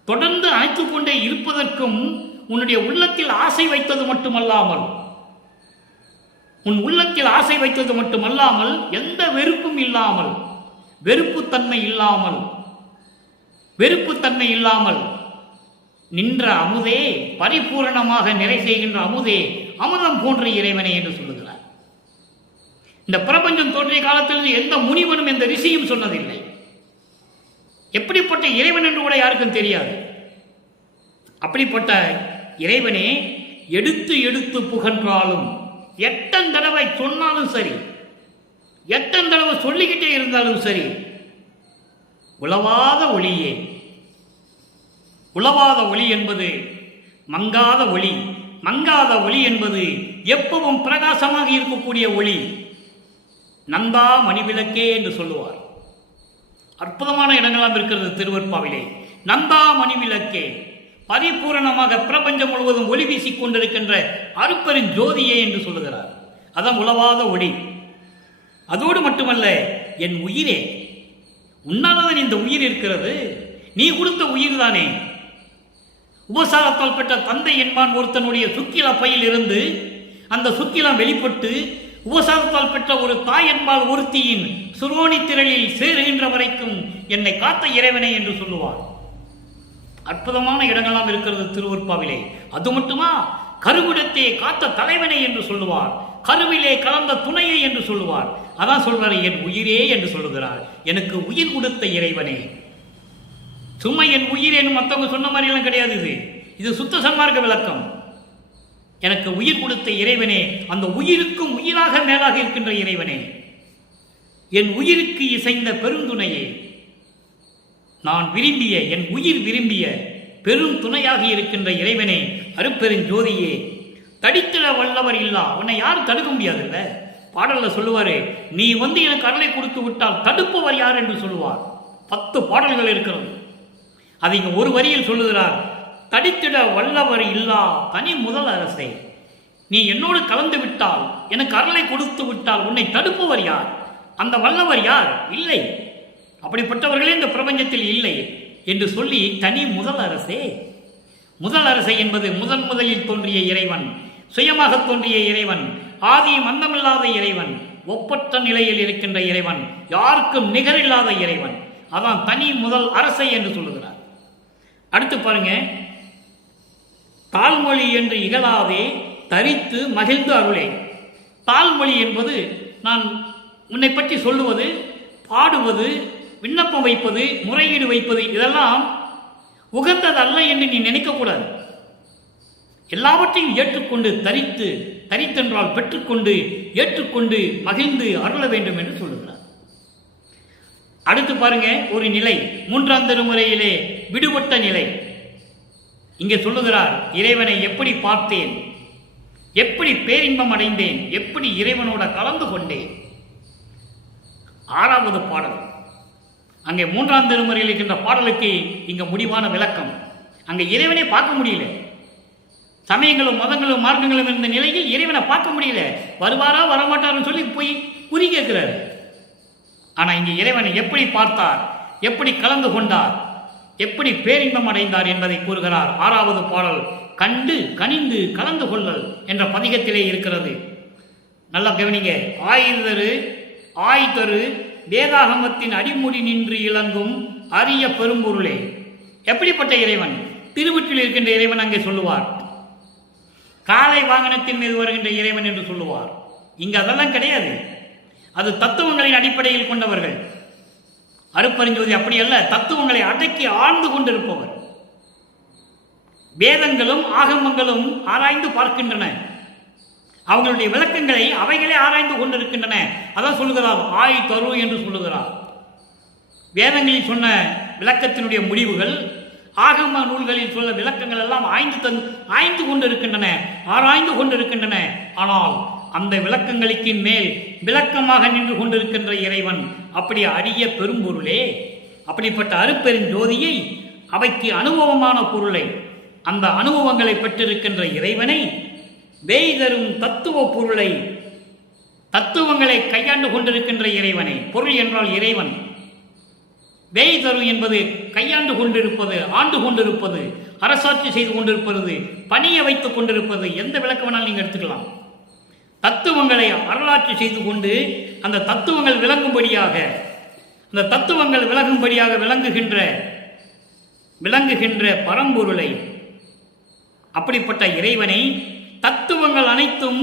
தொடர்ந்து அணைத்துக் கொண்டே இருப்பதற்கும் உன்னுடைய உள்ளத்தில் ஆசை வைத்தது மட்டுமல்லாமல், உன் உள்ளத்தில் ஆசை வைத்தது மட்டுமல்லாமல், எந்த வெறுப்பும் இல்லாமல், வெறுப்புத்தன்மை இல்லாமல் நின்ற அமுதே, பரிபூரணமாக நிறை செய்கின்ற அமுதே, அமுதம் போன்ற இறைவனே என்று சொல்லுகிறார். இந்த பிரபஞ்சம் தோன்றிய காலத்தில் எந்த முனிவனும் எந்த ரிஷியும் சொன்னதில்லை. எப்படிப்பட்ட இறைவன் என்று கூட யாருக்கும் தெரியாது. அப்படிப்பட்ட இறைவனே எடுத்து எடுத்து புகன்றாலும், எட்டந்தடவை சொன்னாலும் சரி, எட்டந்தடவை சொல்லிக்கிட்டே இருந்தாலும் சரி, உளவாத ஒளியே, உலவாத ஒளி என்பது மங்காத ஒளி, மங்காத ஒளி என்பது எப்பவும் பிரகாசமாக இருக்கக்கூடிய ஒளி. நந்தா மணிவிளக்கே என்று சொல்லுவார். அற்புதமான இடங்களாம் இருக்கிறது திருவருட்பாவிலே. நந்தா மணிவிளக்கே, பரிபூரணமாக பிரபஞ்சம் முழுவதும் ஒளி வீசிக் கொண்டிருக்கின்ற அருட்பெரும் ஜோதியே என்று சொல்லுகிறார். அதான் உலவாத ஒளி. அதோடு மட்டுமல்ல, என் உயிரே, உன்னால்தான் இந்த உயிர் இருக்கிறது, நீ கொடுத்த உயிர் தானே. உபசாரத்தால் பெற்ற தந்தை என்பான் ஒருத்தனுடைய சுக்கில பையில் இருந்து அந்த சுக்கிலம் வெளிப்பட்டு உபசாரத்தால் பெற்ற ஒரு தாய் என்பால் ஒருத்தியின் சுரோணி திரளில் சேருகின்ற வரைக்கும் என்னை காத்த இறைவனை என்று சொல்லுவார். அற்புதமான இடங்களாம் இருக்கிறது திருவருட்பாவிலே. அது மட்டுமா, கருவிடத்தை காத்த தலைவனை என்று சொல்லுவார், கருவிலே கலந்த துணையை என்று சொல்லுவார். அதான் சொல்றாரு, என் உயிரே என்று சொல்லுகிறார். எனக்கு உயிர் கொடுத்த இறைவனே. சும்மா என் உயிர் என்று மற்றவங்க சொன்ன மாதிரிலாம் கிடையாது. இது சுத்த சன்மார்க்க விளக்கம். எனக்கு உயிர் கொடுத்த இறைவனே, அந்த உயிருக்கும் உயிராக மேலாக இருக்கின்ற இறைவனே, என் உயிருக்கு இசைந்த பெருந்துணையே, நான் விரும்பிய, என் உயிர் விரும்பிய பெரும் துணையாக இருக்கின்ற இறைவனே, அருட்பெருஞ்சோதியே, தடித்திட வல்லவர் இல்லா, உன்னை யாரும் தடுக்க முடியாதுல்ல. பாடல்ல சொல்லுவாரு, நீ வந்து எனக்கு அருளை கொடுத்து விட்டால் தடுப்பவர் யார் என்று சொல்லுவார். 10 பாடல்கள் இருக்கிறது. அதை இங்க ஒரு வரியில் சொல்லுகிறார். தடித்திட வல்லவர் இல்லா தனி முதல் அரசே, நீ என்னோடு கலந்து விட்டால், எனக்கு அருளை கொடுத்து விட்டால் உன்னை தடுப்பவர் யார்? அந்த வல்லவர் யார்? இல்லை, அப்படிப்பட்டவர்களே இந்த பிரபஞ்சத்தில் இல்லை என்று சொல்லி, தனி முதல் அரசே. முதல் அரசை என்பது முதலில் தோன்றிய இறைவன், சுயமாக தோன்றிய இறைவன், ஆதியும் அந்தமில்லாத இறைவன், ஒப்பற்ற நிலையில் இருக்கின்ற இறைவன், யாருக்கும் நிகரில்லாத இறைவன். அதான் தனி முதல் அரசை என்று சொல்லுகிறார். அடுத்து பாருங்க, தாழ்மொழி என்று இகழாதே தரித்து மகிழ்ந்து அருளே. தாழ்மொழி என்பது நான் உன்னை பற்றி சொல்லுவது, பாடுவது, விண்ணப்பம் வைப்பது, முறையீடு வைப்பது, இதெல்லாம் உகந்தது அல்ல என்று நீ நினைக்கக்கூடாது. எல்லாவற்றையும் ஏற்றுக்கொண்டு தரித்தென்றால் பெற்றுக்கொண்டு ஏற்றுக்கொண்டு மகிழ்ந்து அருள வேண்டும் என்று சொல்லுகிறார். அடுத்து பாருங்க, ஒரு நிலை, 3ஆம் திருமுறையிலே விடுபட்ட நிலை. இங்கே சொல்லுகிறார், இறைவனை எப்படி பார்த்தேன், எப்படி பேரின்பம் அடைந்தேன், எப்படி இறைவனோட கலந்து கொண்டேன். 6வது பாடல். அங்கே 3ஆம் திருமுறையில் இருக்கின்ற பாடலுக்கு இங்க முடிவான விளக்கம். அங்கே இறைவனை பார்க்க முடியல. சமயங்களும் மதங்களும் மார்க்கங்களும் இருந்த நிலையில் இறைவனை பார்க்க முடியல. வருவாரா வரமாட்டார்னு சொல்லி போய் குறி கேட்கிறார். ஆனா இங்கே இறைவனை எப்படி பார்த்தார், எப்படி கலந்து கொண்டார், எப்படி பேரின்பம் அடைந்தார் என்பதை கூறுகிறார். 6வது பாடல், கண்டு கனிந்து கலந்து கொள்ளல் என்ற பதிகத்திலே இருக்கிறது. நல்லா கவனிங்க. ஆய்தரு வேதாகமத்தின் அடிமுடி நின்று இளங்கும் அரிய பெரும்பொருளே. எப்படிப்பட்ட இறைவன்? திருவற்றில் இருக்கின்ற இறைவன் அங்கே சொல்லுவார். காலை வாகனத்தின் மீது வருகின்ற இறைவன் என்று சொல்லுவார். இங்கு அதெல்லாம் கிடையாது. அது தத்துவங்களின் அடிப்படையில் கொண்டவர்கள். அருட்பெருஞ்சோதி அப்படி அல்ல, தத்துவங்களை அடக்கி ஆழ்ந்து கொண்டிருப்பவர். வேதங்களும் ஆகமங்களும் ஆராய்ந்து பார்க்கின்றன. அவங்களுடைய விளக்கங்களை அவைகளே ஆராய்ந்து கொண்டிருக்கின்றன. அதான் சொல்லுகிறார், ஆய் தரு என்று சொல்லுகிறார். வேதங்களில் சொன்ன விளக்கத்தினுடைய முடிவுகள், ஆகம நூல்களில் சொல்ல விளக்கங்கள் எல்லாம் ஆய்ந்து கொண்டிருக்கின்றன, ஆராய்ந்து கொண்டிருக்கின்றன. ஆனால் அந்த விளக்கங்களுக்கு மேல் விளக்கமாக நின்று கொண்டிருக்கின்ற இறைவன் அப்படி அரிய பெரும்பொருளே. அப்படிப்பட்ட அருட்பெருஞ்சோதியை, அவைக்கு அனுபவமான பொருளை, அந்த அனுபவங்களை பெற்றிருக்கின்ற இறைவனை, வேய்தரும் தத்துவ பொருளை, தத்துவங்களை கையாண்டு கொண்டிருக்கின்ற இறைவனை. பொருள் என்றால் இறைவன். வேய்தரு என்பது கையாண்டு கொண்டிருப்பது, ஆண்டு கொண்டிருப்பது, அரசாட்சி செய்து கொண்டிருப்பது, பணிய வைத்துக் கொண்டிருப்பது. எந்த விளக்கம் வேணாலும் நீங்க எடுத்துக்கலாம். தத்துவங்களை வரலாற்று செய்து கொண்டு அந்த தத்துவங்கள் விளங்கும்படியாக, அந்த தத்துவங்கள் விளங்கும்படியாக விளங்குகின்ற பரம்பொருளை, அப்படிப்பட்ட இறைவனை, தத்துவங்கள் அனைத்தும்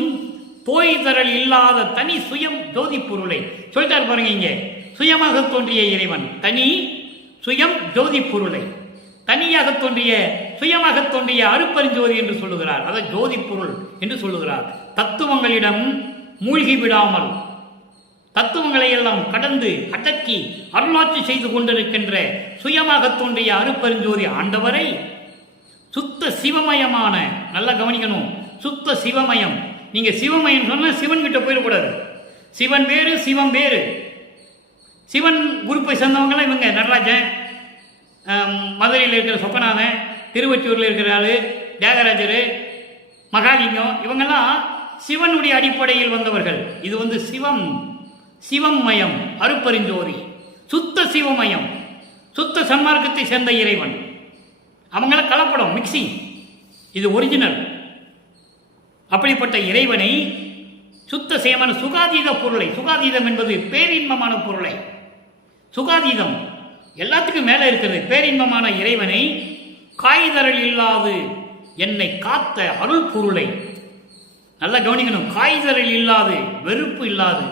தோய்தரல் இல்லாத தனி சுயம் ஜோதி பொருளை சொல்லிட்டார் பாருங்க. இங்க சுயமாக தோன்றிய இறைவன், தனி சுயம் ஜோதி பொருளை, தனியாக தோன்றிய சுயமாக தோன்றிய அருட்பெருஞ்சோதி என்று சொல்லுகிறார். அதாவது ஜோதி பொருள் என்று சொல்லுகிறார். தத்துவங்களிடம் மூழ்கி விடாமல், தத்துவங்களை எல்லாம் கடந்து அடக்கி அருளாட்சி செய்து கொண்டிருக்கின்ற சுயமாக தோன்றிய அருட்பெருஞ்சோதி ஆண்டவரை சுத்த சிவமயமான, நல்லா கவனிக்கணும், சுத்த சிவமயம். நீங்க சிவமயம் சொன்னா சிவன் கிட்ட போயிடக்கூடாது. சிவன் வேறு, சிவம் வேறு. சிவன் குரூப்பை சேர்ந்தவங்களாம் இவங்க நடராஜன், மதுரையில் இருக்கிற சொக்கநாதன், திருவொற்றியூரில் இருக்கிற ஆளு தியாகராஜர், மகாலிங்கம், இவங்கெல்லாம் சிவனுடைய அடிப்படையில் வந்தவர்கள். இது சிவம், சிவமயம், அருப்பெருஞ்சோதி, சுத்த சிவமயம், சுத்த சன்மார்க்கத்தை சேர்ந்த இறைவன். அவங்கள கலப்படம், மிக்சிங், இது ஒரிஜினல். அப்படிப்பட்ட இறைவனை சுத்த சேமன சுகாதீத பொருளை, சுகாதீதம் என்பது பேரின்பமான பொருளை, சுகாதீதம் எல்லாத்துக்கும் மேலே இருக்கிறது. பேரின்பமான இறைவனை காய்தரல் இல்லாது என்னை காத்த அருள் பொருளை நல்லா கவனிக்கணும். காய்தரல் இல்லாது, வெறுப்பு இல்லாது.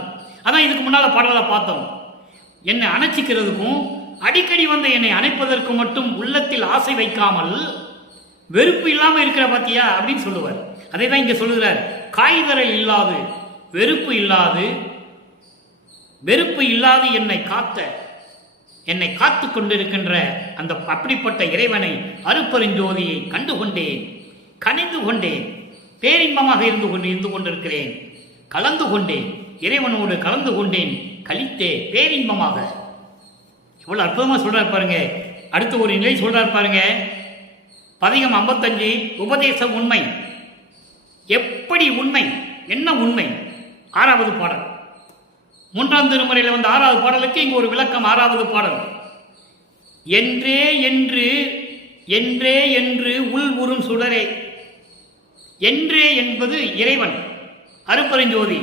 அதான் இதுக்கு முன்னால் பாடலை பார்த்தோம். என்னை அணைச்சிக்கிறதுக்கும் அடிக்கடி வந்து என்னை அணைப்பதற்கு மட்டும் உள்ளத்தில் ஆசை வைக்காமல் வெறுப்பு இல்லாமல் இருக்கிற பார்த்தியா அப்படின்னு சொல்லுவார். அதை தான் இங்கே சொல்லுகிறார். காய்தரல் இல்லாது, வெறுப்பு இல்லாது, வெறுப்பு இல்லாது என்னை காத்து கொண்டிருக்கின்ற அந்த அப்படிப்பட்ட இறைவனை, அருப்பெருஞ்சோதியை கண்டுகொண்டேன், கனிந்து கொண்டேன், பேரின்பமாக இருந்து கொண்டிருக்கிறேன், கலந்து கொண்டேன், இறைவனோடு கலந்து கொண்டேன், கலித்தே பேரின்பமாக. இவ்வளவு அற்புதமா சொல்றார் பாருங்க. அடுத்து ஒரு நிலை சொல்றார் பாருங்க. பதிகம் 55, உபதேசம் உண்மை. எப்படி உண்மை, என்ன உண்மை? 6வது பாடல், 3ஆம் திருமுறையில் வந்த 6வது பாடலுக்கு இங்கு ஒரு விளக்கம். 6வது பாடல், என்றே என்று, என்றே என்று உள் உறும் சுடரே. என்றே என்பது இறைவன், அருப்பெருஞ்சோதி.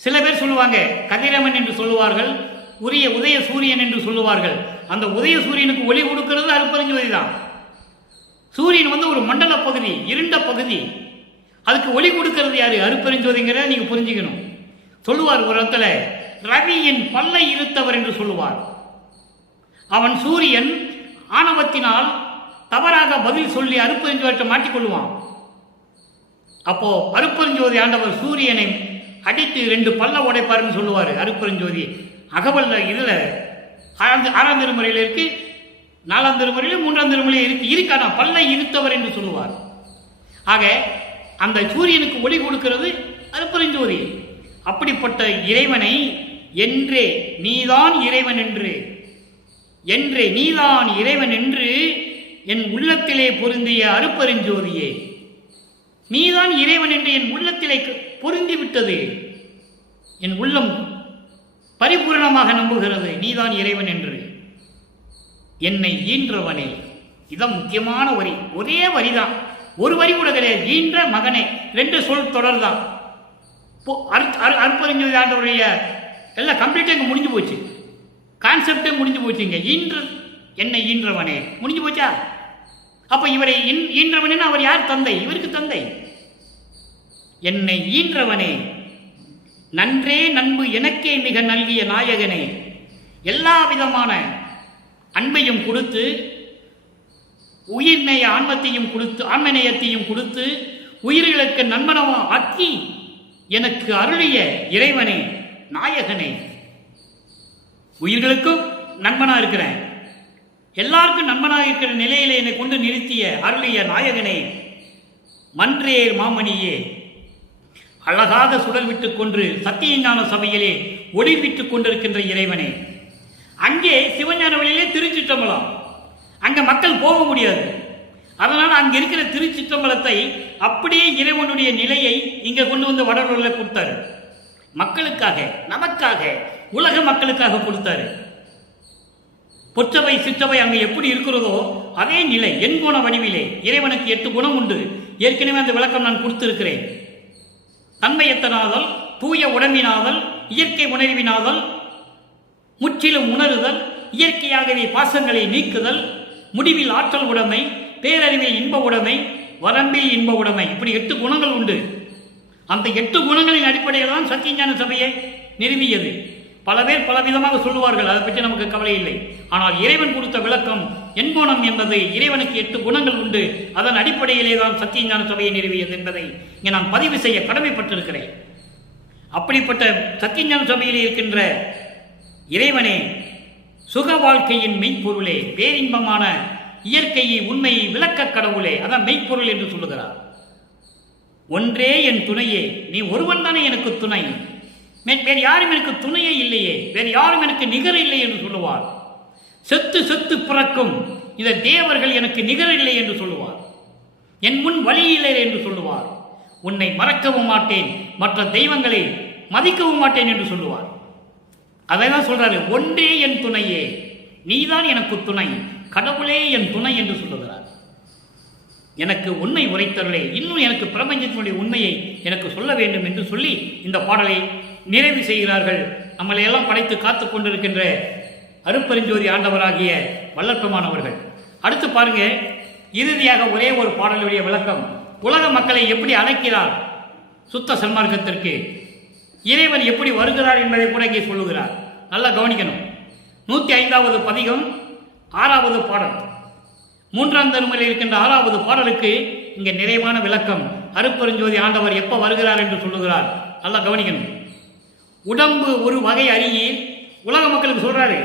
சில பேர் சொல்லுவாங்க கதிரவன் என்று சொல்லுவார்கள், உதய சூரியன் என்று சொல்லுவார்கள். அந்த உதய சூரியனுக்கு ஒளி கொடுக்கிறது அருப்பெருஞ்சோதி தான். சூரியன் ஒரு மண்டல பகுதி, இருண்ட பகுதி. அதுக்கு ஒளி கொடுக்கிறது யாரு? அருப்பெருஞ்சோதிங்கிற நீங்க புரிஞ்சுக்கணும். சொல்லுவார் ஒரு இடத்துல, ரவியின் பல்லை இருத்தவர் என்று சொல்லுவார். அவன் சூரியன் ஆணவத்தினால் தவறாக பதில் சொல்லி அருப்பெருஞ்சோதியை மாட்டிக்கொள்ளுவான். அப்போ அருப்பெருஞ்சோதி ஆண்டவர் சூரியனை அடித்து 2 பல்ல உடைப்பார்னு சொல்லுவார். அருப்பெருஞ்சோதி அகவல்ல இதுல 6ஆம் திருமுறையில் இருக்கு, 4ஆம் திருமுறையில், 3ஆம் திருமுறையில் இருக்கான பல்லை இருத்தவர் என்று சொல்லுவார். ஆக அந்த சூரியனுக்கு ஒளி கொடுக்கிறது அருப்பெருஞ்சோதி. அப்படிப்பட்ட இறைவனை என்றே நீதான் இறைவன் என்று, என்றே நீதான் இறைவன் என்று என் உள்ளத்திலே பொருந்திய அருப்பெருஞ்சோதியே, நீதான் இறைவன் என்று என் உள்ளத்திலே பொருந்திவிட்டது. என் உள்ளம் பரிபூரணமாக நம்புகிறது நீதான் இறைவன் என்று. என்னை ஈன்றவனே, இதான் முக்கியமான வரி. ஒரே வரிதான், ஒரு வரி கூட கிடையாது. ஈன்ற மகனே, 2 சொல் தொடர் தான். அருப்பெருஞ்சோதி ஆண்டவருடைய எல்லாம் கம்ப்ளீட்டாக இங்கே முடிஞ்சு போச்சு. கான்செப்டே முடிஞ்சு போச்சுங்க. என்னை ஈன்றவனே முடிஞ்சு போச்சா? அப்ப இவரை ஈன்றவனே அவர் யார்? தந்தை. இவருக்கு தந்தை. என்னை ஈன்றவனே, நன்றே நண்பு எனக்கே மிக நல்கிய நாயகனே, எல்லா விதமான அன்பையும் கொடுத்து, உயிர்நேய ஆன்மத்தையும் கொடுத்து, ஆன்மநேயத்தையும் கொடுத்து, உயிர்களுக்கு நண்பனவா ஆக்கி எனக்கு அருளிய இறைவனே, நாயகனே. உயிர்களுக்கும் நண்பனா இருக்கிறேன், எல்லாருக்கும் நண்பனாக இருக்கிற நிலையிலே என்னை கொண்டு நிறுத்திய அருளிய நாயகனே, மன்றேர் மாமணியே, அழகாக சுடர் விட்டுக் கொன்று சத்தியஞான சபையிலே ஒளி விட்டுக் கொண்டிருக்கின்ற இறைவனே. அங்கே சிவஞான வழியிலே திருச்சிற்றம்பலம், அங்க மக்கள் போக முடியாது. அதனால அங்க இருக்கிற திருச்சிற்றம்பலத்தை அப்படியே இறைவனுடைய நிலையை இங்க கொண்டு வந்து வடலூர்ல கொடுத்தாரு. மக்களுக்காக, நமக்காக, உலக மக்களுக்காக கொடுத்தாரு. பொற்றவை சிற்றவை அங்க எப்படி இருக்கிறதோ அதே நிலை எண்குண வடிவிலே. இறைவனுக்கு 8 குணம் உண்டு. ஏற்கனவே அந்த விளக்கம் நான் கொடுத்திருக்கிறேன். தன்மையத்தனாதல், தூய உடம்பினாதல், இயற்கை உணர்வினாதல், முற்றிலும் உணருதல், இயற்கையாகவே பாசங்களை நீக்குதல், முடிவில் ஆற்றல் உடைமை, பேரறிவில் இன்ப உடைமை, வரம்பில் இன்ப உடைமை, இப்படி 8 குணங்கள் உண்டு. அந்த 8 குணங்களின் அடிப்படையில் தான் சத்தியஞான சபையை நிறுவியது. பல பேர் பலவிதமாக சொல்லுவார்கள், அதை பற்றி நமக்கு கவலை இல்லை. ஆனால் இறைவன் கொடுத்த விளக்கம் எண்குணம் என்பது இறைவனுக்கு 8 குணங்கள் உண்டு. அதன் அடிப்படையிலே தான் சத்தியஞான சபையை நிறுவியது என்பதை இங்கே நான் பதிவு செய்ய கடமைப்பட்டிருக்கிறேன். அப்படிப்பட்ட சத்தியஞான சபையில் இருக்கின்ற இறைவனே, சுக வாழ்க்கையின் மெய்ப்பொருளே, பேரின்பமான இயற்கையை உண்மையை விளக்க கடவுளே, அதான் மெய்ப்பொருள் என்று சொல்லுகிறார். ஒன்றே என் துணையே, நீ ஒருவன் தானே எனக்கு துணை, வேறு யாரும் எனக்கு துணையே இல்லையே, வேறு யாரும் எனக்கு நிகர் இல்லை என்று சொல்லுவார். செத்து செத்து பிறக்கும் இந்த தேவர்கள் எனக்கு நிகர் இல்லை என்று சொல்லுவார். என் முன் வழியில்லை என்று சொல்லுவார். உன்னை மறக்கவும் மாட்டேன், மற்ற தெய்வங்களை மதிக்கவும் மாட்டேன் என்று சொல்லுவார். அதை தான் சொல்றாரு, ஒன்றே என் துணையே, நீதான் எனக்கு துணை, கடவுளே என் துணை என்று சொல்லுகிறார். எனக்கு உண்மை உரைத்தவர்களே, இன்னும் எனக்கு பிரபஞ்சத்தினுடைய உண்மையை எனக்கு சொல்ல வேண்டும் என்று சொல்லி இந்த பாடலை நிறைவு செய்கிறார்கள். நம்மளை எல்லாம் படைத்து காத்து கொண்டிருக்கின்ற அருட்பெருஞ்சோதி ஆண்டவராகிய வல்லற்பெருமானவர்கள். அடுத்து பாருங்க, இறுதியாக ஒரே ஒரு பாடலுடைய விளக்கம். உலக மக்களை எப்படி அழைக்கிறார் சுத்த சன்மார்க்கத்திற்கு, இறைவன் எப்படி வருகிறார் என்பதை கூட இங்கே சொல்லுகிறார். நல்லா கவனிக்கணும். 105வது பதிகம் 6வது பாடல், 3ஆம் திருமுறையில் இருக்கின்ற 6வது பாடலுக்கு இங்கே நிறைவான விளக்கம். அருட்பெருஞ்சோதி ஆண்டவர் எப்போ வருகிறார் என்று சொல்லுகிறார். நல்லா கவனிக்கணும். உடம்பு ஒரு வகை அறியீர், உலக மக்களுக்கு சொல்றாரு,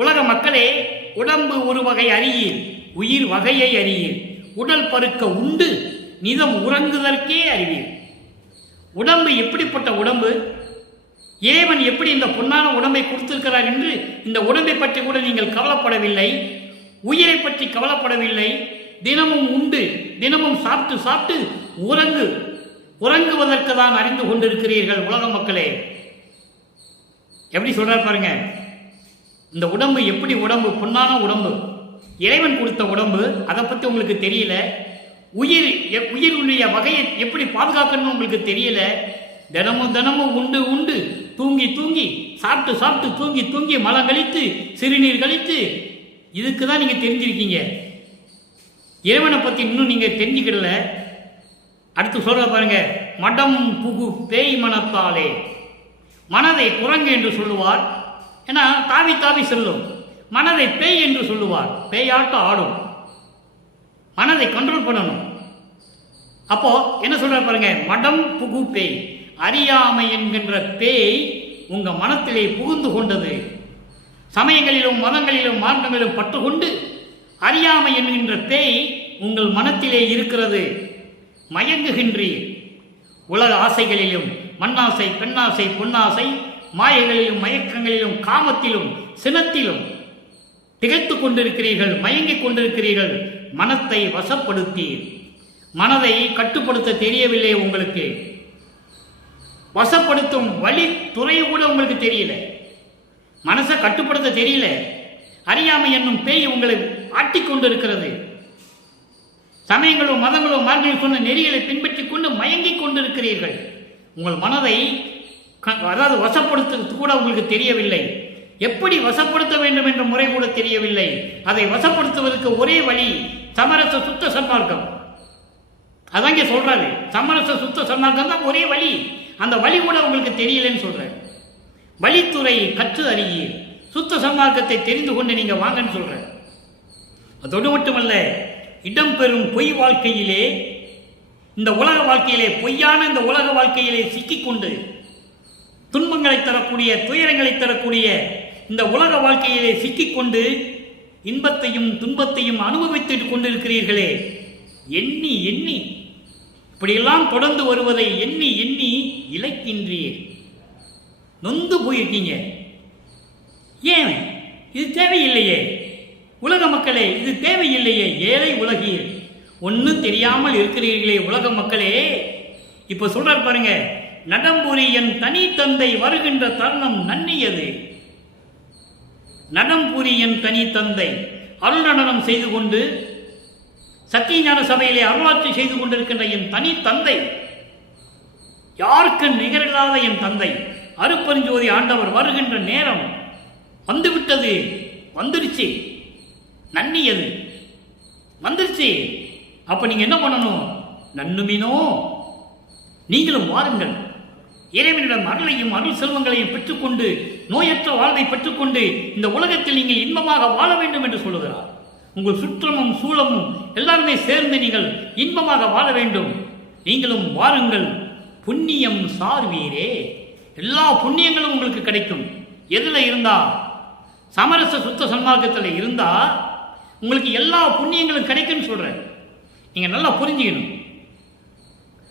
உலக மக்களே உடம்பு ஒரு வகை அறியீர், உயிர் வகையை அறியீர், உடல் பருக்க உண்டு நிதம் உறங்குதற்கே அறிவீர். உடம்பு எப்படிப்பட்ட உடம்பு, இறைவன் எப்படி இந்த பொன்னான உடம்பை கொடுத்திருக்கிறார் என்று இந்த உடம்பை பற்றி கூட நீங்கள் கவலைப்படவில்லை, உயிரை பற்றி கவலைப்படவில்லை. தினமும் உண்டு, தினமும் சாப்பிட்டு சாப்பிட்டு உறங்குவதற்கு தான் அறிந்து கொண்டிருக்கிறீர்கள் உலக மக்களே. எப்படி சொல்றார் பாருங்க, இந்த உடம்பு எப்படி உடம்பு, பொன்னான உடம்பு, இறைவன் கொடுத்த உடம்பு, அதை பற்றி உங்களுக்கு தெரியல. உயிருடைய வகையை எப்படி பாதுகாக்கணும்னு உங்களுக்கு தெரியல. தினமும் தினமும் உண்டு உண்டு தூங்கி தூங்கி சாப்பிட்டு சாப்பிட்டு தூங்கி தூங்கி மலம் கழித்து சிறுநீர் கழித்து இதுக்கு தான் நீங்கள் தெரிஞ்சிருக்கீங்க. இறைவனை பற்றி இன்னும் நீங்கள் தெரிஞ்சுக்கிடல. அடுத்து சொல்ற பாருங்க, மடம் புகு பேய் மனத்தாலே, மனதை குரங்கு என்று சொல்லுவார், ஏன்னா தாவி தாவி செல்லும். மனதை பேய் என்று சொல்லுவார், பேயாட்டம் ஆடும். மனதை கண்ட்ரோல் பண்ணணும். அப்போ என்ன சொல்ற பாருங்க, மடம் புகு பேய், அறியாமை என்கின்ற பேய் உங்க மனத்திலே புகுந்து கொண்டது. சமயங்களிலும் மதங்களிலும் மார்க்கங்களிலும் பற்றுக்கொண்டு அறியாமை என்கின்ற பேய் உங்கள் மனத்திலே இருக்கிறது. மயங்குகின்றீர். உலக ஆசைகளிலும், மண்ணாசை, பெண்ணாசை, பொன்னாசை, மாயைகளிலும், மயக்கங்களிலும், காமத்திலும், சினத்திலும் திகைத்துக் கொண்டிருக்கிறீர்கள், மயங்கிக் கொண்டிருக்கிறீர்கள். மனத்தை வசப்படுத்தீர். மனதை கட்டுப்படுத்த தெரியவில்லை உங்களுக்கு. வசப்படுத்தும் வழித்துறை கூட உங்களுக்கு தெரியல. மனசை கட்டுப்படுத்த தெரியல. அறியாமை என்னும் பேய் உங்களை ஆட்டிக்கொண்டிருக்கிறது. சமயங்களும் மதங்களும் மார்க்கங்களும் சொன்ன நெறிகளை பின்பற்றிக் கொண்டு மயங்கிக் கொண்டிருக்கிறீர்கள். உங்கள் மனதை அதாவது வசப்படுத்துறது கூட உங்களுக்கு தெரியவில்லை. எப்படி வசப்படுத்த வேண்டும் என்ற முறை கூட தெரியவில்லை. அதை வசப்படுத்துவதற்கு ஒரே வழி சமரச சுத்த சன்மார்க்கம். அதாங்க சொல்றாரு, சமரச சுத்த சன்மார்க்கம் தான் ஒரே வழி. அந்த வழி கூட உங்களுக்கு தெரியலன்னு சொல்றாரு. வழித்துறை கற்று அறியீர், சுத்த சன்மார்க்கத்தை தெரிந்து கொண்டு நீங்க வாங்கன்னு சொல்ற. அதோடு மட்டுமல்ல, இடம்பெறும் பொய் வாழ்க்கையிலே, இந்த உலக வாழ்க்கையிலே, பொய்யான இந்த உலக வாழ்க்கையிலே சிக்கிக்கொண்டு துன்பங்களை தரக்கூடிய, துயரங்களை தரக்கூடிய இந்த உலக வாழ்க்கையிலே சிக்கிக்கொண்டு இன்பத்தையும் துன்பத்தையும் அனுபவித்துக் கொண்டிருக்கிறீர்களே, எண்ணி எண்ணி இப்படியெல்லாம் தொடர்ந்து வருவதை எண்ணி எண்ணி இழைக்கின்றீர். நொந்து போயிருக்கீங்க. ஏன் இது தேவையில்லையே, உலக மக்களே இது தேவையில்லையே, ஏழை உலகில் ஒன்றும் தெரியாமல் இருக்கிறீர்களே உலக மக்களே. இப்ப சொல்றார் பாருங்க, நடம்புரி என் தனி தந்தை வருகின்ற தருணம் நன்னியது. நடம்புரி என் தனி தந்தை அருள் நடனம் செய்து கொண்டு சத்தியஞான சபையிலே அருளாட்சி செய்து கொண்டிருக்கின்ற என் தனி தந்தை, யாருக்கு நிகரில்லாத என் தந்தை அருட்பெருஞ்சோதி ஆண்டவர் வருகின்ற நேரம் வந்துவிட்டது. வந்துருச்சு, நன்னியது வந்துருச்சு. அப்ப நீங்க என்ன பண்ணணும்? நன்னுமினோ, நீங்களும் வாருங்கள். இறைவனிடம் அருளையும் அருள் செல்வங்களையும் பெற்றுக்கொண்டு நோயற்ற வாழ்வை பெற்றுக்கொண்டு இந்த உலகத்தில் நீங்கள் இன்பமாக வாழ வேண்டும் என்று சொல்லுகிறார். உங்கள் சுற்றமும் சூழமும் எல்லாருமே சேர்ந்து நீங்கள் இன்பமாக வாழ வேண்டும். நீங்களும் வாருங்கள், புண்ணியம் சார்வீரே. எல்லா புண்ணியங்களும் உங்களுக்கு கிடைக்கும். எதுல இருந்தா? சமரச சுத்த சன்மார்க்கத்தில் இருந்தா உங்களுக்கு எல்லா புண்ணியங்களும் கிடைக்குன்னு சொல்கிறேன். நீங்கள் நல்லா புரிஞ்சுக்கணும்.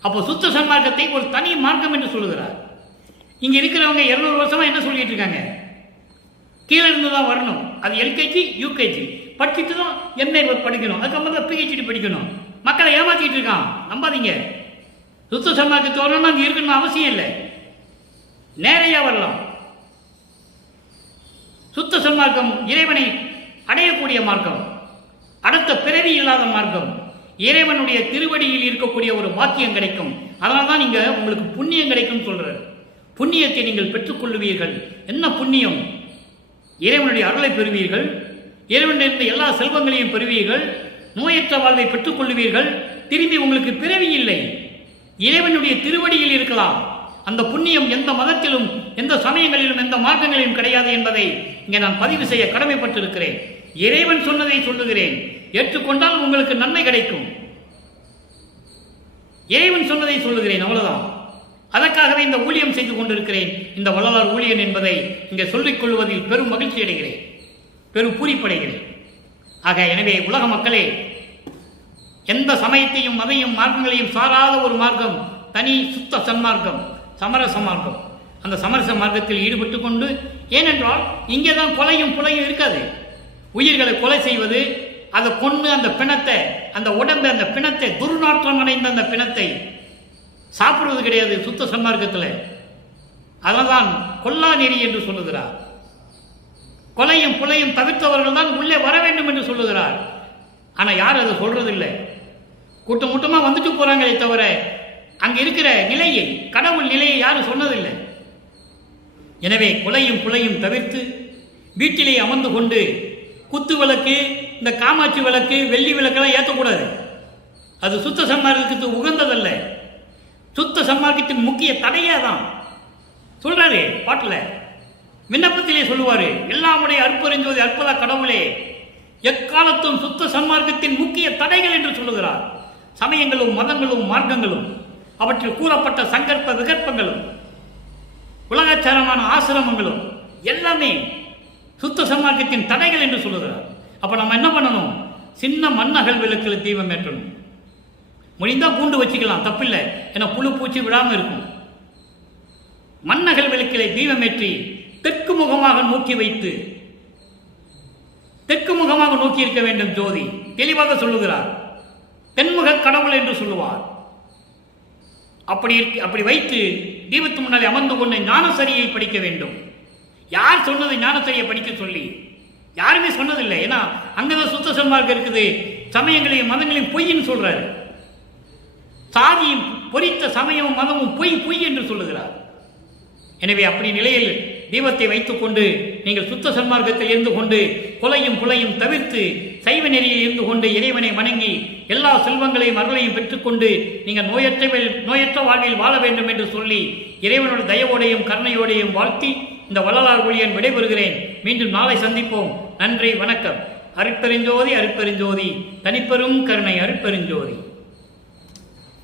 அப்போ சுத்த சன்மார்க்கத்தை ஒரு தனி மார்க்கம் என்று சொல்லுகிறார். இங்கே இருக்கிறவங்க 200 வருஷமாக என்ன சொல்லிட்டு இருக்காங்க? கீழே இருந்து தான் வரணும், அது எல்கேஜி யூகேஜி படிச்சுட்டு தான் எம்ஏ படிக்கணும், அதுக்கப்புறம் தான் பிஹெச்டி படிக்கணும். மக்களை ஏமாற்றிட்டு இருக்கான். நம்பாதீங்க. சுத்த சன்மார்க்கத்தை வரணும்னா அங்கே இருக்கணும்னு அவசியம் இல்லை, நேரையா வரலாம். சுத்த சன்மார்க்கம் இறைவனை அடையக்கூடிய மார்க்கம், அடுத்த பிறவி இல்லாத மார்க்கம், இறைவனுடைய திருவடியில் இருக்கக்கூடிய ஒரு வாக்கியம் கிடைக்கும். அதனால தான் நீங்க உங்களுக்கு புண்ணியம் கிடைக்கும் சொல்றார். புண்ணியத்தை நீங்கள் பெற்றுக்கொள்ளுவீர்கள். என்ன புண்ணியம்? இறைவனுடைய அருளை பெறுவீர்கள், இறைவனிலிருந்து எல்லா செல்வங்களையும் பெறுவீர்கள், நோயற்ற வாழ்வை பெற்றுக்கொள்ளுவீர்கள். திரும்பி உங்களுக்கு பிறவி இல்லை, இறைவனுடைய திருவடியில் இருக்கலாம். அந்த புண்ணியம் எந்த மதத்திலும் எந்த சமயங்களிலும் எந்த மார்க்கங்களிலும் கிடையாது என்பதை இங்கே நான் பதிவு செய்ய கடமைப்பட்டிருக்கிறேன். இறைவன் சொன்னதை சொல்லுகிறேன். ஏற்றுக்கொண்டால் உங்களுக்கு நன்மை கிடைக்கும். இறைவன் சொன்னதை சொல்லுகிறேன், அவ்வளவுதான். அதற்காகவே இந்த ஊழியம் செய்து கொண்டிருக்கிறேன். இந்த வள்ளலார் ஊழியன் என்பதை இங்கே சொல்லிக் கொள்வதில் பெரும் மகிழ்ச்சி அடைகிறேன், பெரும் பூரிப்படைகிறேன். ஆக எனவே உலக மக்களே, எந்த சமயத்தையும் மதையும் மார்க்கங்களையும் சாராத ஒரு மார்க்கம் தனி சுத்த சன்மார்க்கம், சமரச மார்க்கம். அந்த சமரச மார்க்கத்தில் ஈடுபட்டு கொண்டு, ஏனென்றால் இங்கே தான் கொலையும் புலையும் இருக்காது. உயிர்களை கொலை செய்வது, அதை கொண்டு அந்த பிணத்தை, அந்த உடம்பை, அந்த பிணத்தை, துர்நாற்றம் அடைந்த அந்த பிணத்தை சாப்பிடுவது கிடையாது சுத்த சன்மார்க்கத்தில். அதனால்தான் கொல்லா நெறி என்று சொல்லுகிறார். கொலையும் புலையும் தவிர்த்தவர்கள் தான் உள்ளே வர வேண்டும் என்று சொல்லுகிறார். ஆனால் யார் அதை சொல்றதில்லை. கூட்டம் கூட்டமாக வந்துட்டு போறாங்களே தவிர அங்கே இருக்கிற நிலையை, கடவுள் நிலையை யாரும் சொன்னதில்லை. எனவே கொலையும் புலையும் தவிர்த்து வீட்டிலே அமர்ந்து கொண்டு குத்து விளக்கு, இந்த காமாட்சி விளக்கு, வெள்ளி விளக்கெல்லாம் ஏற்றக்கூடாது. அது சுத்த சன்மார்க்கத்துக்கு உகந்ததல்ல. சுத்த சன்மார்க்கத்தின் முக்கிய தடையே தான் சொல்றாரு பாட்டில். விண்ணப்பத்திலே சொல்லுவாரு, எல்லாமுடைய அற்புதஞ்சோதி அற்புத கடவுளே, எக்காலத்தும் சுத்த சன்மார்க்கத்தின் முக்கிய தடைகள் என்று சொல்லுகிறார். சமயங்களும் மதங்களும் மார்க்கங்களும், அவற்றில் கூறப்பட்ட சங்கற்ப விகற்பங்களும், உலகச்சாரமான ஆசிரமங்களும் எல்லாமே சுத்த சன்மார்க்கத்தின் தடைகள் என்று சொல்லுகிறார். அப்ப நம்ம என்ன பண்ணணும்? சின்ன மண்ணகல் விளக்கில் தீபம் ஏற்றணும். முடிந்தா பூண்டு வச்சுக்கலாம், தப்பில்லை. ஏன்னா புழு பூச்சி விடாம இருக்கும். மண்ணகல் விளக்கிலே தீபம் ஏற்றி தெற்கு முகமாக நோக்கி வைத்து, தெற்கு முகமாக நோக்கி இருக்க வேண்டும் ஜோதி. தெளிவாக சொல்லுகிறார். தென்முக கடவுள் என்று சொல்லுவார். அப்படி வைத்து தீபத்து முன்னாலே அமர்ந்து கொண்டு ஞானசரியை படிக்க வேண்டும். யார் சொன்னது ஞானசரியை படிக்க சொல்லி? யாருமே சொன்னதில்லை. ஏன்னா அங்கதான் சுத்த சன்மார்க்கம் இருக்குது. சமயங்களையும் மதங்களையும் பொய்ன்னு சொல்றாரு. சாதியும் பொறித்த சமயமும் மதமும் பொய் பொய் என்று சொல்லுகிறார். எனவே அப்படி நிலையில் தீபத்தை வைத்துக் கொண்டு நீங்கள் சுத்த சன்மார்க்கத்தில் இருந்து கொண்டு கொலையும் புலையும் தவிர்த்து சைவ நெறியில் இருந்து கொண்டு இறைவனை வணங்கி எல்லா செல்வங்களையும் அருளையும் பெற்றுக்கொண்டு நீங்கள் நோயற்ற வாழ்வில் வாழ வேண்டும் என்று சொல்லி இறைவனோட தயவோடையும் கருணையோடையும் வாழ்த்தி இந்த வள்ளலார் ஊழியன் விடைபெறுகிறேன். மீண்டும் நாளை சந்திப்போம். நன்றி, வணக்கம். அருட்பெருஞ்சோதி, அருட்பெருஞ்சோதி, தனிப்பெரும் கருணை, அருட்பெருஞ்சோதி.